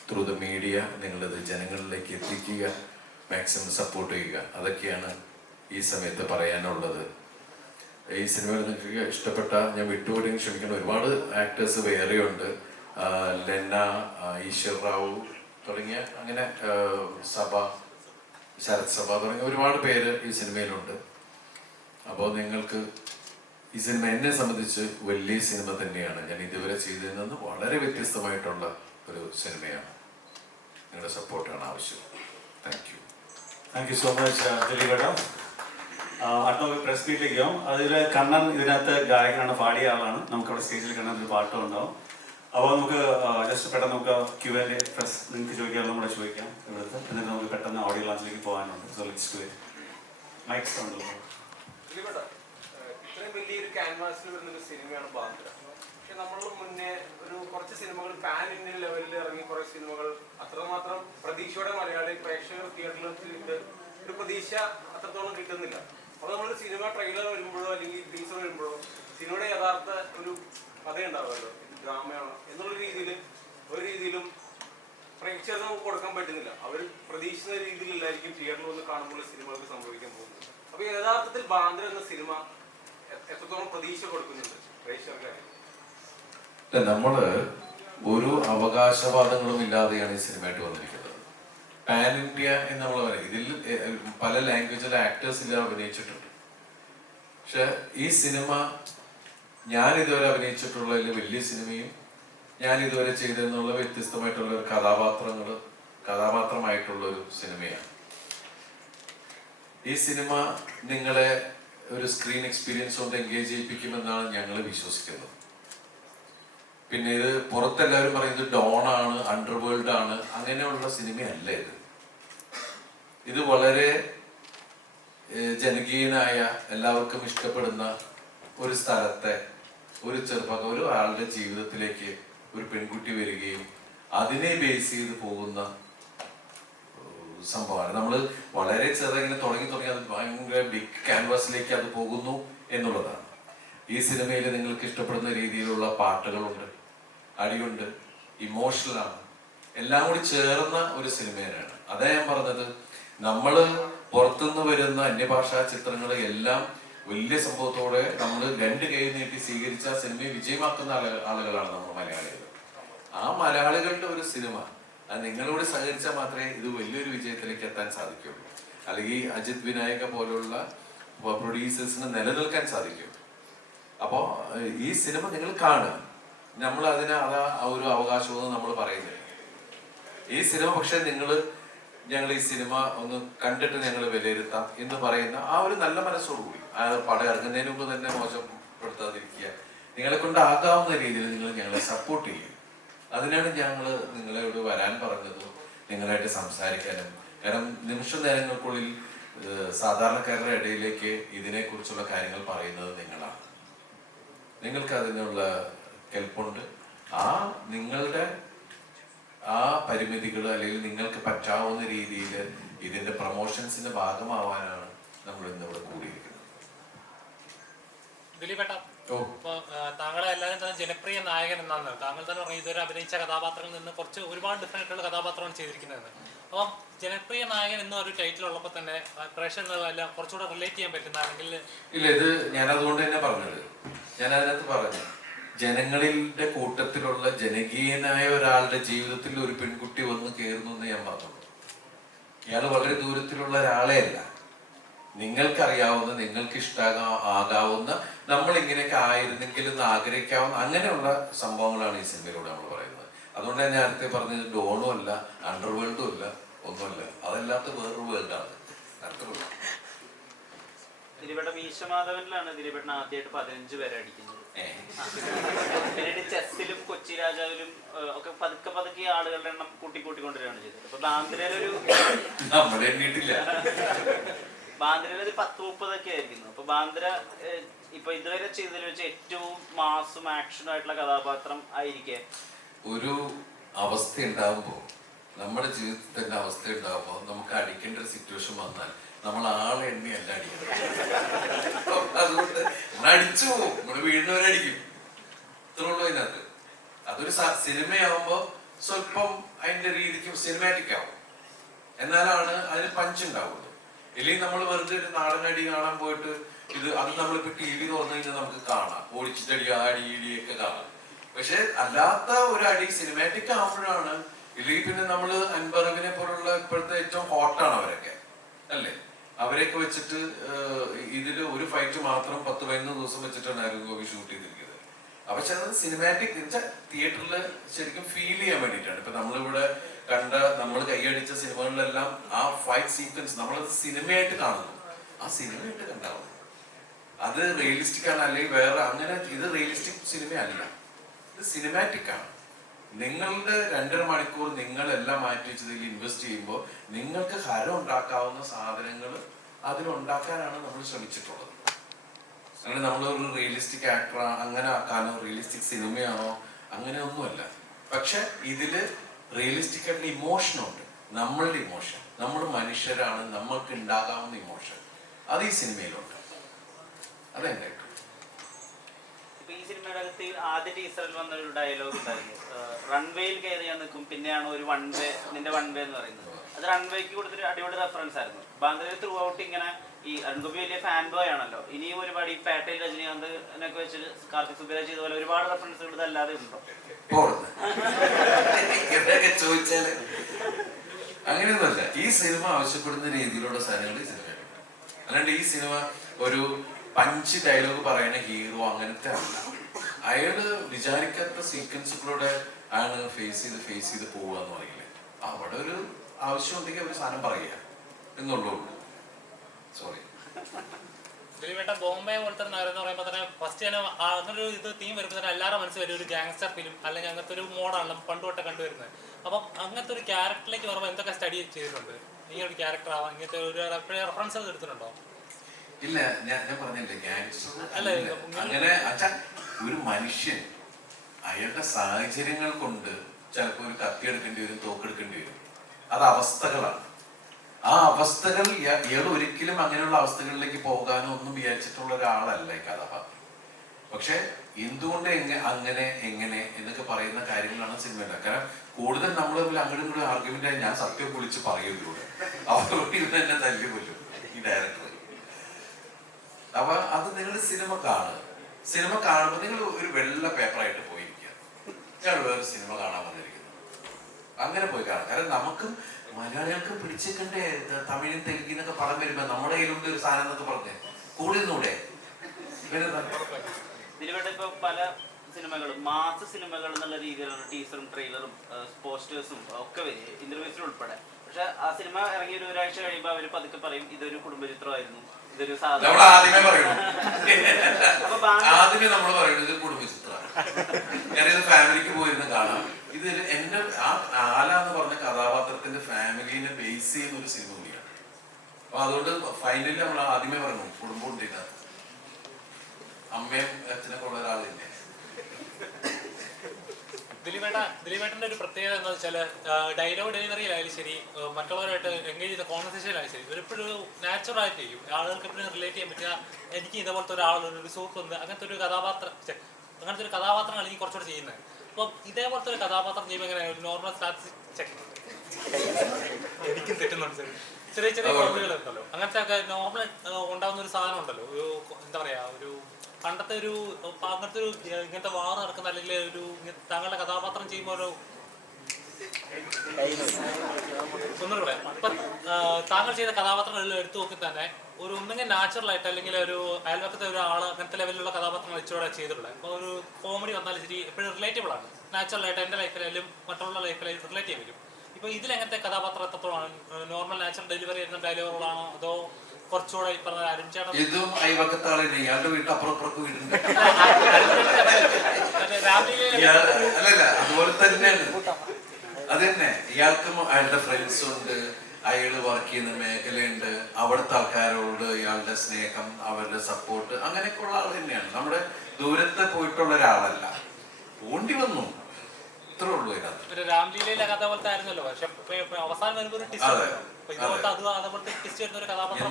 ത്രൂ ദ മീഡിയ നിങ്ങളിത് ജനങ്ങളിലേക്ക് എത്തിക്കുക, മാക്സിമം സപ്പോർട്ട് ചെയ്യുക. അതൊക്കെയാണ് ഈ സമയത്ത് പറയാനുള്ളത്. ഈ സിനിമയിൽ നിങ്ങൾക്ക് ഇഷ്ടപ്പെട്ട, ഞാൻ വിട്ടുപോയി ക്ഷമിക്കണം, ഒരുപാട് ആക്ടേഴ്സ് വേറെയുണ്ട്. ലെന്ന, ഈശ്വർ റാവു തുടങ്ങിയ അങ്ങനെ ശരത് സഭ തുടങ്ങിയ ഒരുപാട് പേര് ഈ സിനിമയിലുണ്ട്. അപ്പോൾ നിങ്ങൾക്ക് ഈ സിനിമ എന്നെ സംബന്ധിച്ച് വലിയ സിനിമ തന്നെയാണ്. ഞാൻ ഇതുവരെ ചെയ്തതിൽ നിന്ന് വളരെ വ്യത്യസ്തമായിട്ടുള്ള ഒരു സിനിമയാണ്. നിങ്ങളുടെ സപ്പോർട്ടാണ് ആവശ്യം. Thank you. Thank you so much ദിലീപേട്ടാ. അടുത്ത പ്രസ് മീറ്റിലേക്ക് പോകും. അതിൽ കണ്ണൻ ഇതിനകത്ത് ഗായകനാണ്, പാടിയ ആളാണ്. നമുക്കവിടെ സ്റ്റേജിൽ കണ്ണൻ ഒരു പാട്ടും ഉണ്ടാവും. അപ്പോൾ നമുക്ക് ജസ്റ്റ് പെട്ടെന്ന് നമുക്ക് Q&A പ്രസ് നിങ്ങൾക്ക് ചോദിക്കാനുള്ള കൂടെ ചോദിക്കാം ഇവിടുത്തെ. എന്നിട്ട് നമുക്ക് പെട്ടെന്ന് ഓഡിയോ ലോഞ്ചിലേക്ക് പോകാനുണ്ട്. So let's do it. Mic sound. ഇത്രയും വലിയൊരു ക്യാൻവാസിൽ വരുന്നൊരു സിനിമയാണ് ബാന്ദ്ര. പക്ഷെ നമ്മൾ മുന്നേ ഒരു കുറച്ച് സിനിമകൾ പാൻ ഇന്ത്യൻ ലെവലിൽ ഇറങ്ങി കുറേ സിനിമകൾ അത്രമാത്രം പ്രതീക്ഷയോടെ മലയാളി പ്രേക്ഷകർ തിയേറ്ററിലെത്തിയിട്ട് ഒരു പ്രതീക്ഷ അത്രത്തോളം കിട്ടുന്നില്ല. അപ്പോൾ നമ്മൾ സിനിമ ട്രെയിലർ വരുമ്പോഴോ അല്ലെങ്കിൽ ടീസർ വരുമ്പോഴോ സിനിമയുടെ യഥാർത്ഥ ഒരു കഥയുണ്ടാവുമല്ലോ, ഡ്രാമയാണോ എന്നുള്ള ഒരു രീതിയിലും പ്രേക്ഷകർക്ക് നമുക്ക് കൊടുക്കാൻ പറ്റുന്നില്ല. അവർ പ്രതീക്ഷിക്കുന്ന രീതിയിലല്ലായിരിക്കും തിയേറ്ററിൽ വന്ന് കാണുമ്പോൾ സിനിമകൾക്ക് സംഭവിക്കാൻ പോകുന്നത്. അപ്പോൾ യഥാർത്ഥത്തിൽ ബാന്ദ്ര എന്ന സിനിമ എത്രത്തോളം പ്രതീക്ഷ കൊടുക്കുന്നുണ്ട് പ്രേക്ഷകർക്കായി? നമ്മള് ഒരു അവകാശവാദങ്ങളും ഇല്ലാതെയാണ് ഈ സിനിമയായിട്ട് വന്നിരിക്കുന്നത്. പാൻ ഇന്ത്യ എന്ന് നമ്മൾ പറയും. ഇതിൽ പല ലാംഗ്വേജിലെ ആക്ടേഴ്സ് ഇല്ല അഭിനയിച്ചിട്ടുണ്ട്. പക്ഷെ ഈ സിനിമ ഞാൻ ഇതുവരെ അഭിനയിച്ചിട്ടുള്ളതിൽ വലിയ സിനിമയും ഞാൻ ഇതുവരെ ചെയ്തെന്നുള്ള വ്യത്യസ്തമായിട്ടുള്ള ഒരു കഥാപാത്രമായിട്ടുള്ള ഒരു സിനിമയാണ്. ഈ സിനിമ നിങ്ങളെ ഒരു സ്ക്രീൻ എക്സ്പീരിയൻസ് കൊണ്ട് എൻഗേജ് ചെയ്യിപ്പിക്കുമെന്നാണ് ഞങ്ങൾ വിശ്വസിക്കുന്നത്. പിന്നെ ഇത് പുറത്തെല്ലാവരും പറയുന്നത് ഡോണാണ്, അണ്ടർവേൾഡ് ആണ്, അങ്ങനെയുള്ള സിനിമയല്ല ഇത്. ഇത് വളരെ ജനകീയനായ എല്ലാവർക്കും ഇഷ്ടപ്പെടുന്ന ഒരു സ്ഥലത്തെ ഒരു ആളുടെ ജീവിതത്തിലേക്ക് ഒരു പെൺകുട്ടി വരികയും അതിനെ ബേസ് ചെയ്ത് പോകുന്ന സംഭവമാണ്. നമ്മൾ വളരെ ചെറുങ്ങനെ തുടങ്ങി അത് ഭയങ്കര ബിഗ് ക്യാൻവാസിലേക്ക് അത് പോകുന്നു എന്നുള്ളതാണ്. ഈ സിനിമയിൽ നിങ്ങൾക്ക് ഇഷ്ടപ്പെടുന്ന രീതിയിലുള്ള പാട്ടുകളുണ്ട്, അടിയുണ്ട്, ഇമോഷണലാണ്, എല്ലാം കൂടി ചേർന്ന ഒരു സിനിമയാണ്. അതാ ഞാൻ പറഞ്ഞത്, നമ്മള് പുറത്തുനിന്ന് വരുന്ന അന്യഭാഷാ ചിത്രങ്ങളെ എല്ലാം വലിയ സംഭവത്തോടെ നമ്മൾ 2 കൈ നീട്ടി സ്വീകരിച്ച സിനിമയെ വിജയമാക്കുന്ന ആളുകളാണ് നമ്മൾ മലയാളികൾ. ആ മലയാളികളുടെ ഒരു സിനിമ അത് നിങ്ങളോട് സഹകരിച്ചാൽ മാത്രമേ ഇത് വലിയൊരു വിജയത്തിലേക്ക് എത്താൻ സാധിക്കുള്ളൂ. അല്ലെങ്കിൽ അജിത് വിനായക പോലുള്ള പ്രൊഡ്യൂസേഴ്സിന് നിലനിൽക്കാൻ സാധിക്കും. അപ്പോൾ ഈ സിനിമ നിങ്ങൾ കാണുക. നമ്മൾ അതാ ഒരു അവകാശമൊന്നും നമ്മൾ പറയുന്നില്ല. ഈ സിനിമ പക്ഷെ ഞങ്ങൾ ഈ സിനിമ ഒന്ന് കണ്ടിട്ട് ഞങ്ങൾ വിലയിരുത്താം എന്ന് പറയുന്ന ആ ഒരു നല്ല മനസ്സോടുകൂടി ആ പടം ഇറങ്ങുന്നതിന് മുമ്പ് തന്നെ മോശപ്പെടുത്താതിരിക്കുക. നിങ്ങളെ കൊണ്ടാകാവുന്ന രീതിയിൽ നിങ്ങൾ ഞങ്ങളെ സപ്പോർട്ട് ചെയ്യും. അതിനാണ് ഞങ്ങൾ നിങ്ങളോട് വരാൻ പറഞ്ഞതും നിങ്ങളായിട്ട് സംസാരിക്കാനും. കാരണം നിമിഷ നേരങ്ങൾക്കുള്ളിൽ സാധാരണക്കാരുടെ ഇടയിലേക്ക് ഇതിനെക്കുറിച്ചുള്ള കാര്യങ്ങൾ പറയുന്നത് നിങ്ങളാണ്. നിങ്ങൾക്ക് അതിനുള്ള കെൽപ്പുണ്ട്. നിങ്ങളുടെ ആ പരിമിതികൾ അല്ലെങ്കിൽ നിങ്ങൾക്ക് പറ്റാവുന്ന രീതിയിൽ ഇതിന്റെ പ്രൊമോഷൻസിന്റെ ഭാഗമാവാനാണ് നമ്മൾ ഇന്നിവിടെ കൂടിയിരിക്കുന്നത്. ദിലീപേട്ട, താങ്കളെ എല്ലാവരും തന്നെ ജനപ്രിയ നായകൻ എന്നാണ് താങ്കൾ തന്നെ പറഞ്ഞു. ഇതുവരെ അഭിനയിച്ച കഥാപാത്രങ്ങളിൽ നിന്ന് ഒരുപാട് ഡിഫറെന്റ് ആയിട്ടുള്ള കഥാപാത്രമാണ് ചെയ്തിരിക്കുന്നത്. അപ്പം ജനപ്രിയ നായകൻ എന്ന ഒരു ടൈറ്റിൽ ഉള്ളപ്പോൾ തന്നെ പ്രേക്ഷകരെല്ലാം കുറച്ചുകൂടെ റിലേറ്റ് ചെയ്യാൻ പറ്റുന്ന അല്ലെങ്കിൽ ഇല്ല, ഇത് ഞാൻ അതുകൊണ്ട് തന്നെ പറഞ്ഞത്. ഞാൻ അതിനകത്ത് പറഞ്ഞു, ജനങ്ങളുടെ കൂട്ടത്തിലുള്ള ജനകീയനായ ഒരാളുടെ ജീവിതത്തിൽ ഒരു പെൺകുട്ടി വന്ന് കയറുന്നു എന്ന് ഞാൻ പറഞ്ഞു. ഇയാൾ വളരെ ദൂരത്തിലുള്ള ഒരാളെ അല്ല. നിങ്ങൾക്കറിയാവുന്ന, നിങ്ങൾക്ക് ആകാവുന്ന, നമ്മൾ ഇങ്ങനെയൊക്കെ ആയിരുന്നെങ്കിൽ എന്ന് ആഗ്രഹിക്കാവുന്ന അങ്ങനെയുള്ള സംഭവങ്ങളാണ് ഈ സിനിമയിലൂടെ നമ്മൾ പറയുന്നത്. അതുകൊണ്ട് ഞാൻ നേരത്തെ പറഞ്ഞത് ഡോണും അല്ല, അണ്ടർവേൾഡും അല്ല, ഒന്നുമല്ല. അതല്ലാത്ത വേറൊരു വേൾഡാണ്. അത്രയുള്ളൂ. ദിലീപേട്ട മീശമാധവനിലാണ് ദിലീപേട്ടൻ ആദ്യമായിട്ട് 15 പേരെ അടിക്കുന്നത്. പിന്നീട് ചെസ്സിലും കൊച്ചി രാജാവിലും ഒക്കെ പതുക്കെ ആളുകളുടെ എണ്ണം കൂട്ടിക്കൊണ്ടിരിക്കുകയാണ് ചെയ്തത്. അപ്പൊ ബാന്ദ്രയിലൊരു 10-30 ഒക്കെ ആയിരിക്കുന്നു. അപ്പൊ ബാന്ദ്ര ഇപ്പൊ ഇതുവരെ ചെയ്തതിൽ വെച്ച് ഏറ്റവും മാസും ആക്ഷനും ആയിട്ടുള്ള കഥാപാത്രം ആയിരിക്കെ ഒരു അവസ്ഥ ഉണ്ടാകുമ്പോ, നമ്മുടെ ജീവിതത്തിൽ തന്നെ അവസ്ഥ ഉണ്ടാകുമ്പോ നമുക്ക് അടിക്കേണ്ട ഒരു സിറ്റുവേഷൻ വന്നാൽ നമ്മൾ ആളെ എണ്ണയല്ല അടിക്കുന്നത്. അതുകൊണ്ട് നമ്മൾ അടിച്ചു പോകും, നമ്മള് വീഴുന്നവരടിക്കും. ഇത്രയുള്ളൂ അതിനകത്ത്. അതൊരു സിനിമയാവുമ്പോ സ്വല്പം അതിന്റെ രീതിക്ക് സിനിമാറ്റിക് ആവും. എന്നാലാണ് അതിന് പഞ്ചുണ്ടാവുള്ളൂ. ഇല്ലെങ്കിൽ നമ്മൾ വെറുതെ ഒരു നാടനടി കാണാൻ പോയിട്ട് അത് നമ്മളിപ്പോ TV തുറന്നു കഴിഞ്ഞാൽ നമുക്ക് കാണാം, ഓടിച്ചിട്ടടി ഇടിയൊക്കെ കാണാം. പക്ഷെ അല്ലാത്ത ഒരു അടി സിനിമാറ്റിക് ആവുമ്പോഴാണ്. ഇല്ലെങ്കിൽ പിന്നെ നമ്മള് അൻബറവിനെ പോലുള്ള ഇപ്പോഴത്തെ ഏറ്റവും ഹോട്ടാണ് അവരൊക്കെ അല്ലേ, അവരെയൊക്കെ വെച്ചിട്ട് ഇതില് ഒരു ഫൈറ്റ് മാത്രം 10-15 ദിവസം വെച്ചിട്ടാണ് ഗോപി ഷൂട്ട് ചെയ്തിരിക്കുന്നത്. പക്ഷെ അത് സിനിമാറ്റിക് തിയേറ്ററിൽ ശരിക്കും ഫീൽ ചെയ്യാൻ വേണ്ടിയിട്ടാണ്. ഇപ്പൊ നമ്മളിവിടെ നമ്മൾ കൈയടിച്ച സിനിമകളിലെല്ലാം ആ ഫൈറ്റ് ഫൈറ്റ് സീക്വൻസ് നമ്മളത് സിനിമയായിട്ട് കാണുന്നു, ആ സിനിമയായിട്ട് കണ്ടാവും. അത് റിയലിസ്റ്റിക് ആണ് അല്ലെങ്കിൽ വേറെ അങ്ങനെ, ഇത് റിയലിസ്റ്റിക് സിനിമയല്ല, ഇത് സിനിമാറ്റിക് ആണ്. നിങ്ങളുടെ 2.5 മണിക്കൂർ നിങ്ങളെല്ലാം മാറ്റി വെച്ചതിൽ ഇൻവെസ്റ്റ് ചെയ്യുമ്പോൾ നിങ്ങൾക്ക് ഹരം ഉണ്ടാക്കാവുന്ന സാധനങ്ങൾ അതിലുണ്ടാക്കാനാണ് നമ്മൾ ശ്രമിച്ചിട്ടുള്ളത്. അങ്ങനെ നമ്മളൊരു റിയലിസ്റ്റിക് ആക്ടർ അങ്ങനെ ആക്കാനോ റിയലിസ്റ്റിക് സിനിമയാണോ അങ്ങനെ ഒന്നുമല്ല. പക്ഷെ ഇതില് റിയലിസ്റ്റിക് ആയിട്ടുള്ള ഇമോഷനുണ്ട്, നമ്മളുടെ ഇമോഷൻ, നമ്മൾ മനുഷ്യരാണ്, നമ്മൾക്ക് ഉണ്ടാകാവുന്ന ഇമോഷൻ, അത് ഈ സിനിമയിലുണ്ട്. അതെന്നെ ഇപ്പൊ ഈ സിനിമയുടെ അകത്ത് ആദ്യ ടീസറിൽ വന്ന ഒരു ഡയലോഗ് ഉണ്ടായിരുന്നു, റൺവേയിൽ കയറിയാൽ നിൽക്കും പിന്നെയാണ് ഒരു നിന്റെ വൺ വേ എന്ന് പറയുന്നത്. അത് റൺവേക്ക് കൊടുത്തൊരു അടിപൊളി റെഫറൻസ് ആയിരുന്നു. ബാന്ദ്രയിൽ ത്രൂ ഔട്ട് ഇങ്ങനെ ഈ അരുൺഗോപി വലിയ ഫാൻ ബോയ് ആണല്ലോ, ഇനിയും ഒരുപാട് ഈ പേട്ടയിൽ രജനീകാന്തിനൊക്കെ വെച്ച് കാർത്തിക് സുബേര ചെയ്ത പോലെ ഒരുപാട് റെഫറൻസുകൾ ഇതല്ലാതെ ഉണ്ടോ? ചോദിച്ചാല് അങ്ങനെയൊന്നുമല്ല. ഈ സിനിമ ആവശ്യപ്പെടുന്ന രീതിയിലുള്ള സാധനങ്ങൾ ഈ സിനിമയുണ്ട്. അല്ലാണ്ട് ഈ സിനിമ ഒരു പഞ്ച് ഡയലോഗ് പറയുന്ന ഹീറോ അങ്ങനത്തെ അല്ല. അയാള് വിചാരിക്കാത്ത സീക്വൻസുകളോടെ ആണ് ഫേസ് ചെയ്ത് പോവാന്ന് പറയില്ലേ, അവിടെ ഒരു ആവശ്യം ഉണ്ടെങ്കിൽ ഒരു സാധനം പറയുക എന്നുള്ളൂ. സോറി. ദിലീപേട്ട ബോംബെ പോലത്തെ നഗരം എന്ന് പറയുമ്പോൾ തന്നെ ഫസ്റ്റ് തന്നെ അങ്ങനൊരു ഇത് തീം വരുമ്പോൾ തന്നെ എല്ലാവരുടെ മനസ്സിൽ വരും ഒരു ഗാങ്സ്റ്റർ ഫിലിം അല്ലെങ്കിൽ അങ്ങനത്തെ ഒരു മോഡാണ് പണ്ട് തൊട്ട് കണ്ടുവരുന്നത്. അപ്പം അങ്ങനത്തെ ഒരു ക്യാരക്ടറിലേക്ക് വരുമ്പോൾ എന്തൊക്കെ സ്റ്റഡി ചെയ്തിട്ടുണ്ട്? ഈ ഒരു ക്യാരക്ടർ ആവാം ഇങ്ങനത്തെ ഒരു റെഫറൻസ് എടുത്തിട്ടുണ്ടോ? ഇല്ല, ഞാൻ പറഞ്ഞില്ലേ ഗാങ്സ്റ്റർ അങ്ങനെ. ഒരു മനുഷ്യൻ അയാളുടെ സാഹചര്യങ്ങൾ കൊണ്ട് ചിലപ്പോൾ ഒരു കത്തി എടുക്കേണ്ടി വരും, തോക്കെടുക്കേണ്ടി വരും. അത് അവസ്ഥകളാണ്. ആ അവസ്ഥകൾ ഇയാൾ ഒരിക്കലും അങ്ങനെയുള്ള അവസ്ഥകളിലേക്ക് പോകാനോ ഒന്നും വിചാരിച്ചിട്ടുള്ള ഒരാളല്ല ഈ കഥാപാത്രം. പക്ഷെ എന്തുകൊണ്ട് അങ്ങനെ എങ്ങനെ എന്നൊക്കെ പറയുന്ന കാര്യങ്ങളാണ് സിനിമയുടെ. കാരണം കൂടുതൽ നമ്മൾ തമ്മിൽ അങ്ങോട്ടും ഇങ്ങോട്ടും ആർഗ്യുമെന്റ് ആയി ഞാൻ സത്യം വിളിച്ച് പറയുന്നതിലൂടെ അവരോട് ഇവർ തന്നെ തല്ലി കൊല്ലും ഈ ഡയറക്ടർ. അപ്പൊ അത് നിങ്ങൾ സിനിമ കാണുക. സിനിമ കാണുമ്പോൾ നിങ്ങൾ ഒരു വെള്ള പേപ്പറായിട്ട് പോയിരിക്കുക, ഞാൻ വേറെ സിനിമ കാണാൻ വന്നിരിക്കുന്നു, അങ്ങനെ പോയി കാണാം. കാരണം നമുക്കും മലയാളികൾക്ക് പിടിച്ചിട്ടുണ്ടേ തമിഴും തെലുങ്കിന്നൊക്കെ പടം വരുമ്പോ നമ്മുടെ കയ്യിലുണ്ട് ഒരു സാധനം എന്നൊക്കെ പറഞ്ഞ് കൂടിയിരുന്നൂടെ? ഇതിലിവിടെ പല സിനിമകളും മാസ് സിനിമകൾ എന്നുള്ള രീതിയിലാണ് ടീസറും ട്രെയിലറും പോസ്റ്റേഴ്സും ഒക്കെ വരും, ഇന്റർവ്യൂസിൽ ഉൾപ്പെടെ. പക്ഷെ ആ സിനിമ ഇറങ്ങി ഒരു ഒരാഴ്ച കഴിയുമ്പോൾ അവർ പതുക്കെ പറയും ഇതൊരു കുടുംബചിത്രമായിരുന്നു, ഇതൊരു നമ്മൾ ആദ്യമേ നമ്മൾ പറയുന്നത് കുടുംബചിത്രമാണ്. കാരണം ഇത് ഫാമിലിക്ക് പോയിരുന്ന് കാണാം. ഇത് എന്റെ ആല എന്ന് പറഞ്ഞ കഥാപാത്രത്തിന്റെ ഫാമിലിനെ ബേസ് ചെയ്യുന്ന ഒരു സിനിമ കൂടിയാണ്. അപ്പൊ അതുകൊണ്ട് ഫൈനലി നമ്മൾ ആദ്യമേ പറഞ്ഞു കുടുംബം ഉണ്ടായിരുന്നു, അമ്മയും അച്ഛനൊക്കെ ഉള്ള ഒരാളില്ലേ. ദിലീപേട്ടന്റെ ഒരു പ്രത്യേകത എന്താ വെച്ചാല് ഡയലോഗ് ഡെലിവറിയിലായാലും ശരി, മറ്റുള്ളവരായിട്ട് എൻഗേജ് ചെയ്ത കോൺവെർസേഷനിലായാലും ശരി, എപ്പോഴും ഒരു നാച്ചുറൽ ആയിട്ട് ചെയ്യും. ആളുകൾക്ക് എപ്പോഴും റിലേറ്റ് ചെയ്യാൻ പറ്റുക. എനിക്ക് ഇതേപോലത്തെ ഒരു സുഹൃത്തുണ്ട്, അങ്ങനത്തെ ഒരു കഥാപാത്രങ്ങൾ എനിക്ക് കുറച്ചുകൂടെ ചെയ്യുന്നത്. അപ്പം ഇതേപോലത്തെ ഒരു കഥാപാത്രം ചെയ്യുമ്പോൾ എങ്ങനെയാണ് ഒരു നോർമൽ എനിക്കും തെറ്റുന്നുണ്ട്, ചെറിയ ചെറിയ കുറവുകളുണ്ടല്ലോ, അങ്ങനത്തെ ഒക്കെ നോർമൽ ഉണ്ടാകുന്ന ഒരു സാധനം ഉണ്ടല്ലോ, ഒരു എന്താ പറയാ, ഒരു പണ്ടത്തെ ഒരു അങ്ങനത്തെ ഒരു ഇങ്ങനത്തെ വാർ നടക്കുന്ന അല്ലെങ്കിൽ ഒരു താങ്കളുടെ കഥാപാത്രം ചെയ്യുമ്പോൾ ഒരു ഒന്നുകൂടെ പറയാം. ഇപ്പം താങ്കൾ ചെയ്ത കഥാപാത്രങ്ങളിൽ എടുത്തു നോക്കി തന്നെ ഒരു ഒന്നെങ്കിൽ നാച്ചുറൽ ആയിട്ട് അല്ലെങ്കിൽ ഒരു അയൽവക്കത്തെ ഒരാൾ അങ്ങനത്തെ ലെവലിലുള്ള കഥാപാത്രങ്ങൾ ഇച്ചിരി ചെയ്തിട്ടുള്ളത്. അപ്പോൾ ഒരു കോമഡി വന്നാലും ശരി എപ്പോഴും റിലേറ്റബിൾ ആണ്, നാച്ചുറൽ ആയിട്ട് എൻ്റെ ലൈഫിലായാലും മറ്റുള്ള ലൈഫിലായാലും റിലേറ്റ് ചെയ്യാൻ പറ്റും. ഇപ്പോൾ ഇതിലെങ്ങനത്തെ കഥാപാത്രം എത്രത്തോളമാണ് നോർമൽ നാച്ചുറൽ ഡെലിവറി ചെയ്യുന്ന ഡയലോഗുകളാണോ അതോ കുറച്ചുകൂടെ ഈ പറഞ്ഞ അരുൺചേട്ടൻ ഇതും അയൽവക്കത്താളെ ഇയാളുടെ വീട്ടിൽ അപ്പുറപ്പുറത്ത് വീടുണ്ട് അല്ലല്ല അതുപോലെ തന്നെയാണ്. അത് തന്നെ ഇയാൾക്കും അയാളുടെ ഫ്രണ്ട്സ് ഉണ്ട്, അയാള് വർക്ക് ചെയ്യുന്ന മേഖലയുണ്ട്, അവിടുത്തെ ആൾക്കാരോട് ഇയാളുടെ സ്നേഹം, അവരുടെ സപ്പോർട്ട്, അങ്ങനെയൊക്കെ ഉള്ള ആൾ തന്നെയാണ്. നമ്മുടെ ദൂരത്ത് പോയിട്ടുള്ള ഒരാളല്ല, പോണ്ടി വന്നു, ഇത്രേ ഉള്ളൂ. അതിനകത്ത് രാംലീലയിലെ കഥ പോലത്തെ ആയിരുന്നല്ലോ, പക്ഷെ അവസാനം വരുമ്പോൾ ഒരു ടിസ്റ്റ് വരുന്ന ഒരു കഥാപാത്രം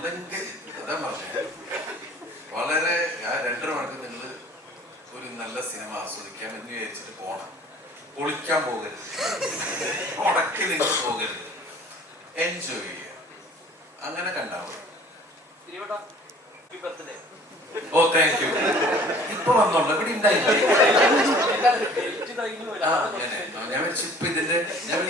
വളരെ 2.5 മണിക്കൂർ നിങ്ങൾ ഒരു നല്ല സിനിമ ആസ്വദിക്കാം എന്ന് വിചാരിച്ചിട്ട് പോണം. പൊളിക്കാൻ പോകരുത്, ഉടക്കി നിങ്ങൾ പോകരുത്, എൻജോയ് ചെയ്യുക, അങ്ങനെ കണ്ടാൽ മതി. ഓ താങ്ക് യു. ഇപ്പൊ വന്നോളൂ, ഇവിടെ ഉണ്ടായില്ല. ഞാൻ വെച്ചു ഇപ്പൊ ഇതിന്റെ ഞാൻ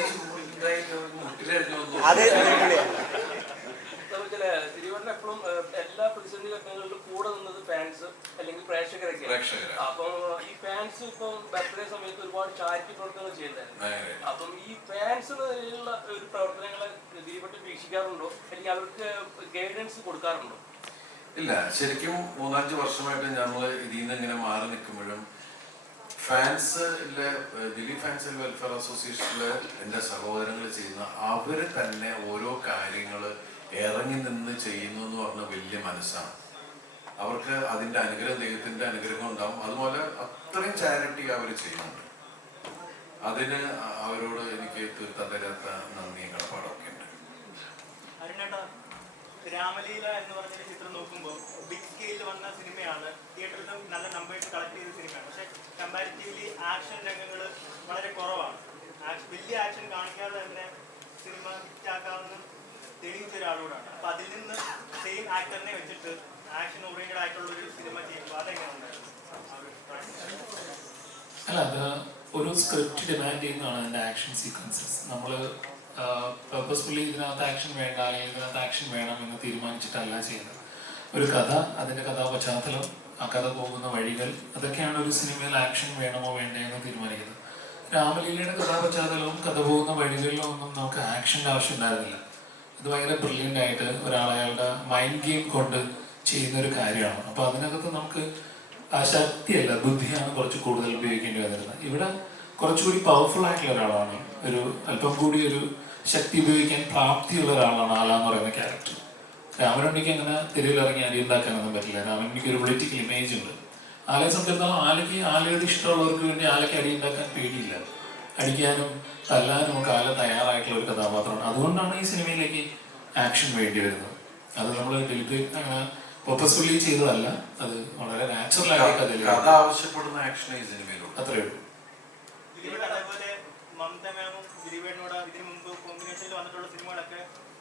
തിരുവനന്തപുരം എപ്പോഴും എല്ലാ പ്രതിസന്ധി ഘട്ടങ്ങളിലും കൂടെ നിന്നത് ഫാൻസ് അല്ലെങ്കിൽ പ്രേക്ഷകരൊക്കെയാണ്. അപ്പം ഈ ഫാൻസ് ഇപ്പം ബർത്ത്ഡേ സമയത്ത് ഒരുപാട് ചാരിറ്റി പ്രവർത്തനങ്ങൾ ചെയ്യുന്നുണ്ടായിരുന്നു. അപ്പം ഈ ഫാൻസിനുള്ള ഒരു പ്രവർത്തനങ്ങളെ ദിലീപേട്ടൻ വീക്ഷിക്കാറുണ്ടോ, അല്ലെങ്കിൽ അവർക്ക് ഗൈഡൻസ് കൊടുക്കാറുണ്ടോ? ഇല്ല, ശരിക്കും 3-5 വർഷമായിട്ട് നമ്മൾ ഇതിൽ നിന്ന് ഇങ്ങനെ മാറി നിൽക്കുമ്പോഴും ഫാൻസിലെ ദിലീപ് ഫാൻസ് വെൽഫെയർ അസോസിയേഷനിലെ എൻ്റെ സഹോദരങ്ങൾ ചെയ്യുന്ന അവർ തന്നെ ഓരോ കാര്യങ്ങൾ ഇറങ്ങി നിന്ന് ചെയ്യുന്നു എന്ന് പറഞ്ഞ വലിയ മനസ്സാണ്. അവർക്ക് അതിൻ്റെ അനുഗ്രഹം, ദൈവത്തിൻ്റെ അനുഗ്രഹം ഉണ്ടാവും. അതുപോലെ അത്രയും ചാരിറ്റി അവർ ചെയ്യുന്നുണ്ട്. അതിന് അവരോട് എനിക്ക് തീർത്താൻ തരാത്ത നന്ദിയും കടപ്പാടൊക്കെ ഉണ്ട്. അരുണേട്ടാ, രാമലീല എന്ന് പറഞ്ഞൊരു ചിത്രം നോക്കുമ്പോൾ ബിഗ് സ്കെയിലിൽ വന്ന സിനിമയാണ്, തിയേറ്ററിലും നല്ല നമ്പേഴ്സ് കളക്ട് ചെയ്ത സിനിമയാണ്. പക്ഷേ കമ്പാരിറ്റീവ്ലി ആക്ഷൻ രംഗങ്ങൾ വളരെ കുറവാണ്. വലിയ ആക്ഷൻ കാണിക്കാതെ തന്നെ സിനിമ ഹിറ്റാക്കാമെന്ന് തെളിയിച്ച ഒരാളോടാണ്. അപ്പം അതിൽ നിന്ന് സെയിം ആക്ടറിനെ വെച്ചിട്ട് ആക്ഷൻ ഓറിയന്റഡ് ആയിട്ടുള്ള ഒരു സിനിമ ചെയ്യുമ്പോൾ അതെങ്ങനെ ഉണ്ടായിരുന്നു? അല്ല, അത് ഒരു സ്ക്രിപ്റ്റ് ഡിമാൻഡ് ചെയ്യുന്നതാണ് അതിൻ്റെ ആക്ഷൻ സീക്വൻസസ്. നമ്മൾ പർപ്പസ്ഫുള്ളി ഇതിനകത്ത് ആക്ഷൻ വേണ്ട അല്ലെങ്കിൽ ഇതിനകത്ത് ആക്ഷൻ വേണം എന്ന് തീരുമാനിച്ചിട്ടല്ല ചെയ്യുന്നത്. ഒരു കഥ, അതിൻ്റെ കഥാപശ്ചാത്തലം, ആ കഥ പോകുന്ന വഴികൾ, അതൊക്കെയാണ് ഒരു സിനിമയിൽ ആക്ഷൻ വേണമോ വേണ്ടയോ എന്ന് തീരുമാനിക്കുന്നത്. രാമലീലയുടെ കഥാപശ്ചാത്തലവും കഥ പോകുന്ന വഴികളിലും ഒന്നും നമുക്ക് ആക്ഷൻ്റെ ആവശ്യം ഉണ്ടായിരുന്നില്ല. ഇത് ഭയങ്കര ബ്രില്യൻ്റ് ആയിട്ട് ഒരാളയാളുടെ മൈൻഡ് ഗെയിം കൊണ്ട് ചെയ്യുന്നൊരു കാര്യമാണ്. അപ്പോൾ അതിനകത്ത് നമുക്ക് ആ ശക്തിയല്ല, ബുദ്ധിയാണ് കുറച്ച് കൂടുതൽ ഉപയോഗിക്കേണ്ടി വന്നിരുന്നത്. ഇവിടെ കുറച്ചുകൂടി പവർഫുൾ ആയിട്ടുള്ള ഒരാളാണ്, ഒരു അല്പം കൂടി ഒരു ശക്തി ഉപയോഗിക്കാൻ പ്രാപ്തിയുള്ള ഒരാളാണ് ആല എന്ന് പറയുന്ന ക്യാരക്ടർ. രാമനുണ്ണിക്ക് അങ്ങനെ തെരുവിലിറങ്ങി അടിയുണ്ടാക്കാനൊന്നും പറ്റില്ല. രാമനുണ്ണിക്ക് ഒരു പൊളിറ്റിക്കൽ ഇമേജ് ഉണ്ട്. ആലയെ സംബന്ധിച്ചിടത്തോളം ആലയുടെ ഇഷ്ടമുള്ളവർക്ക് വേണ്ടി ആലയ്ക്ക് അടിയുണ്ടാക്കാൻ പേടിയില്ല. അടിക്കാനും തല്ലാനും ഒക്കെ ആല തയ്യാറായിട്ടുള്ള ഒരു കഥാപാത്രമാണ്. അതുകൊണ്ടാണ് ഈ സിനിമയിലേക്ക് ആക്ഷൻ വേണ്ടി വരുന്നത്. അത് നമ്മൾ ദിലീപ് അങ്ങനെ പർപ്പസ്ഫുള്ളി ചെയ്തതല്ല, അത് വളരെ നാച്ചുറൽ ആയിട്ട് കഥ ആവശ്യപ്പെടുന്ന ആക്ഷൻ ഈ സിനിമയിലുണ്ട്. അത്രയേ ഉള്ളൂ. അതേപോലെ മമത മാമും ദിലീപേട്ടനോട് ഇതിനു മുമ്പ് കോമ്പിനേഷനിൽ വന്നിട്ടുള്ള സിനിമകളൊക്കെ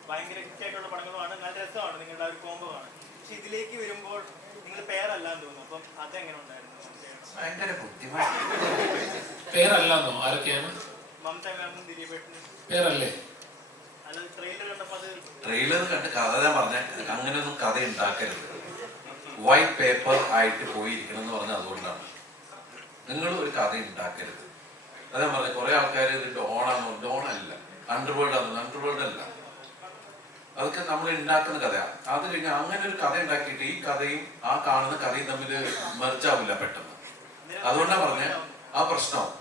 ഭയങ്കര ഹിറ്റായിട്ടുള്ള പടങ്ങളുമാണ്, നല്ല രസമാണ്, നിങ്ങളുടെ ആ ഒരു കോംബോ ആണ്. പക്ഷെ ഇതിലേക്ക് വരുമ്പോൾ നിങ്ങൾ പേരല്ലാന്ന് തോന്നുന്നു. അപ്പം അതെങ്ങനെ ഉണ്ടായിരുന്നു? ഭയങ്കര ബുദ്ധിമുട്ട്. പേരല്ലാന്നോ? ആരൊക്കെയാണ്? മമത മാമും ദിലീപേട്ടനും പേരല്ലേ? അത് ട്രെയിലർ കണ്ടപ്പോൾ അത് ട്രെയിലർ കണ്ട് കഥ ഞാൻ പറഞ്ഞ അങ്ങനെയൊന്നും കഥ ഉണ്ടാക്കരുത്. വൈറ്റ് പേപ്പർ ആയിട്ട് പോയിരിക്കണം എന്ന് പറഞ്ഞാൽ അതുകൊണ്ടാണ്. നിങ്ങൾ ഒരു കഥ ഉണ്ടാക്കരുത്. അതാ പറഞ്ഞത്, കുറെ ആൾക്കാർ ഇത് ഡോണാണോ? ഡോണല്ല, അണ്ടർവേൾഡ് അല്ല. അതൊക്കെ നമ്മൾ ഉണ്ടാക്കുന്ന കഥയാണ്. അത് കഴിഞ്ഞാൽ അങ്ങനെ ഒരു കഥ ഉണ്ടാക്കിയിട്ട് ഈ കഥയും ആ കാണുന്ന കഥയും തമ്മിൽ മെർജാവില്ല പെട്ടെന്ന്. അതുകൊണ്ടാണ് പറഞ്ഞ ആ പ്രശ്നമാവും.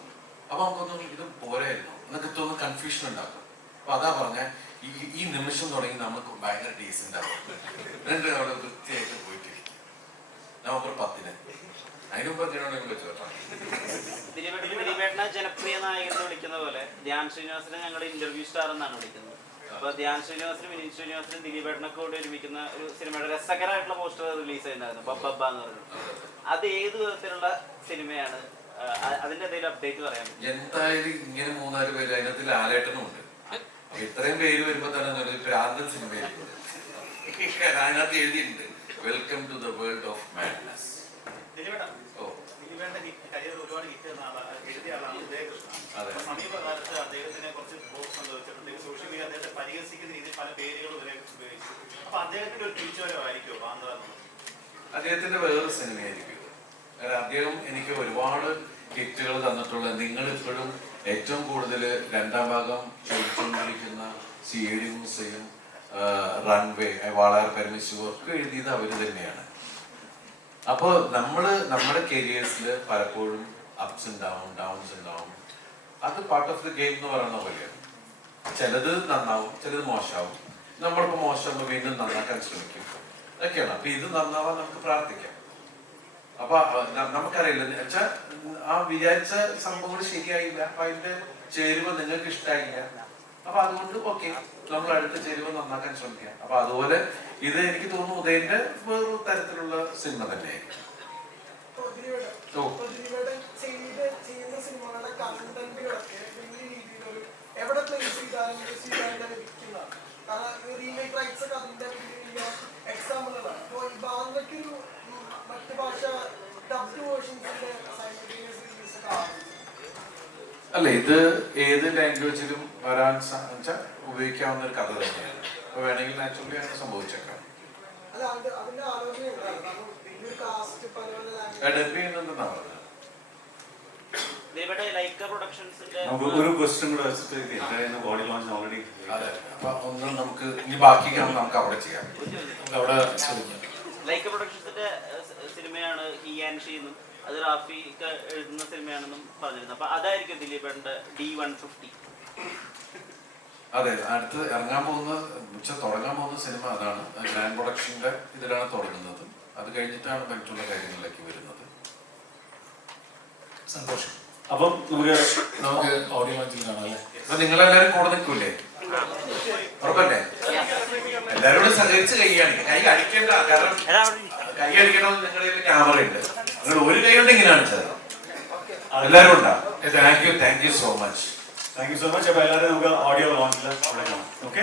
അപ്പൊ നമുക്കൊന്നും ഇത് പോരായിരുന്നു എന്നൊക്കെ തോന്നുന്ന കൺഫ്യൂഷൻ ഉണ്ടാക്കും. അപ്പൊ അതാ പറഞ്ഞ ഈ നിമിഷം തുടങ്ങി നമുക്ക് ഭയങ്കര ഡീസന്റ് ആവും. എന്നിട്ട് അവിടെ വൃത്തിയായിട്ട് പോയിട്ടിരിക്കും. നവംബർ 10 അതിന് മുമ്പ് എന്തിനാണെങ്കിലും വെച്ചോട്ടാ. ദിലീപേട്ടനെ ജനപ്രിയ നായകൻ എന്ന് വിളിക്കുന്ന പോലെ ധ്യാൻ ശ്രീനിവാസനെ ഞങ്ങളുടെ ഇന്റർവ്യൂ സ്റ്റാർ എന്നാണ് വിളിക്കുന്നത്. അപ്പൊ ധ്യാൻ ശ്രീനിവാസനും വിനീത് ശ്രീനിവാസനും ദിലീപേട്ടനൊക്കെ കൂടി ഒരുമിക്കുന്ന ഒരു സിനിമയുടെ രസകരമായിട്ടുള്ള പോസ്റ്റർ റിലീസ് ചെയ്യുന്നുണ്ടായിരുന്നു, ബബ്ബ എന്ന് പറയുന്നത്. അത് ഏത് വിധത്തിലുള്ള സിനിമയാണ്? അതിന്റെ എന്തെങ്കിലും അപ്ഡേറ്റ് പറയാൻ പറ്റും? എന്തായാലും ഇങ്ങനെ 3-4 പേര് അതിനകത്തിൽ ആലേട്ടനും ഉണ്ട്. ഇത്രയും പേര് വരുമ്പോ തന്നെ ഒരു ഭ്രാന്തൻ സിനിമയായിരിക്കും. അതിനകത്ത് എഴുതിയിട്ടുണ്ട്, welcome to the world of madness. ഒരുപാട് ഹിറ്റ് എഴുതിയ ആളാണ് ഉദയകൃഷ്ണൻ. സമീപകാലത്ത് അദ്ദേഹത്തിനെ കുറച്ച് സംഭവിച്ചിട്ടുണ്ട്. സോഷ്യൽ മീഡിയ അദ്ദേഹത്തെ പരിഹസിക്കുന്ന രീതിയിൽ പല പേരുകളും ഉദയകൃഷ്ണൻ ഉപയോഗിച്ചു. അപ്പൊ അദ്ദേഹത്തിന്റെ ഒരു തിരിച്ചുവരവായിരിക്കുമോ ബാന്ദ്ര? അദ്ദേഹത്തിന്റെ വേറൊരു സിനിമയായിരിക്കും. അദ്ദേഹം എനിക്ക് ഒരുപാട് ഹിറ്റുകൾ തന്നിട്ടുള്ള, നിങ്ങളിപ്പോഴും ഏറ്റവും കൂടുതൽ 2ാം ഭാഗം ചോദിച്ചുകൊണ്ടിരിക്കുന്ന സിഐഡി മ്യൂസിയം, റൺവേ, വാളയാർ പരമേശ്വർ ഒക്കെ എഴുതിയത് അവര് തന്നെയാണ്. അപ്പോൾ നമ്മുടെ കരിയേഴ്സിൽ പലപ്പോഴും അപ്സ് ആൻഡ് ഡൗൺസ് ഉണ്ടാവും. അത് പാർട്ട് ഓഫ് ദി ഗെയിം എന്ന് പറയുന്ന പോലെയാണ്. ചിലത് നന്നാവും, ചിലത് മോശമാവും. നമ്മളിപ്പോൾ മോശമാകുമ്പോൾ വീണ്ടും നന്നാക്കാൻ ശ്രമിക്കും, അതൊക്കെയാണ്. അപ്പൊ ഇത് നന്നാവാൻ നമുക്ക് പ്രാർത്ഥിക്കാം. അപ്പൊ നമുക്കറിയില്ല വെച്ചാൽ ആ വിചാരിച്ച സംഭവങ്ങൾ ശരിയായില്ല, അപ്പൊ അതിന്റെ ചേരുവ നിങ്ങൾക്ക് ഇഷ്ടമായില്ല. അപ്പൊ അതുകൊണ്ട് ഓക്കെ, നമ്മൾ അടുത്ത ചേരുവ നന്നാക്കാൻ ശ്രമിക്കാം. അപ്പൊ അതുപോലെ ഇത് എനിക്ക് തോന്നുന്നു ഉദയന്റെ വേറൊരു തരത്തിലുള്ള സിനിമ തന്നെയായിരിക്കും. അല്ല, ഇത് ഏത് ലാംഗ്വേജിലും വരാൻ ഉപയോഗിക്കാവുന്ന ഒരു കഥ തന്നെയാണ്. അപ്പൊ വേണമെങ്കിൽ നാച്ചുറലി അങ്ങനെ സംഭവിച്ചേക്കാം. ഡബ് ചെയ്യുന്നുണ്ടെന്നാ പറഞ്ഞത്. ദിലീപേട്ട ലൈക്ക പ്രൊഡക്ഷൻസിന്റെ നമുക്ക് ഒരു ക്വസ്റ്റ്യൻ കൂടെ വെച്ചിട്ട് എൻ്റെ ബോഡി ലോഞ്ച് ഓൾറെഡി. അതെ, അപ്പൊ ഒന്നും നമുക്ക് ഇനി ബാക്കി നമുക്ക് അവിടെ ചെയ്യാം. നമുക്ക് അവിടെ ചോദിക്കാം. ലൈക്ക പ്രൊഡക്ഷൻസിന്റെ സിനിമയാണ് ഹി ആൻഡ് ഷീ എന്നും അത് റാഫി എഴുതുന്ന സിനിമയാണെന്നും പറഞ്ഞിരുന്നു. അപ്പൊ അതായിരിക്കും ദിലീപേട്ടന്റെ D150. അതെ, അടുത്ത് ഇറങ്ങാൻ പോകുന്ന തുടങ്ങാൻ പോകുന്ന സിനിമ അതാണ്. ഗ്രാൻഡ് പ്രൊഡക്ഷന്റെ ഇതിലാണ് തുടങ്ങുന്നത്. അത് കഴിഞ്ഞിട്ടാണ് മറ്റുള്ള കാര്യങ്ങളിലേക്ക് വരുന്നത്. സന്തോഷം. അപ്പം നമുക്ക് ഓഡിയോ ലോഞ്ചിൽ കാണാം അല്ലേ? അപ്പൊ നിങ്ങളെല്ലാരും കൂടെ നിൽക്കൂലേ? ഉറപ്പല്ലേ? എല്ലാവരോടും സഹകരിച്ച് കൈ അടിക്കേണ്ട. കാരണം കൈ അടിക്കണമെന്ന് നിങ്ങളുടെ ക്യാമറ ഉണ്ട്. നിങ്ങൾ ഒരു കൈ കൊണ്ട് ഇങ്ങനെ കാണിച്ചത് എല്ലാവരും ഉണ്ടാവും. Thank you so much. Thank you so much. അപ്പോൾ എല്ലാവരും നമുക്ക് ഓഡിയോ ലോഞ്ചിൽ ഓക്കെ.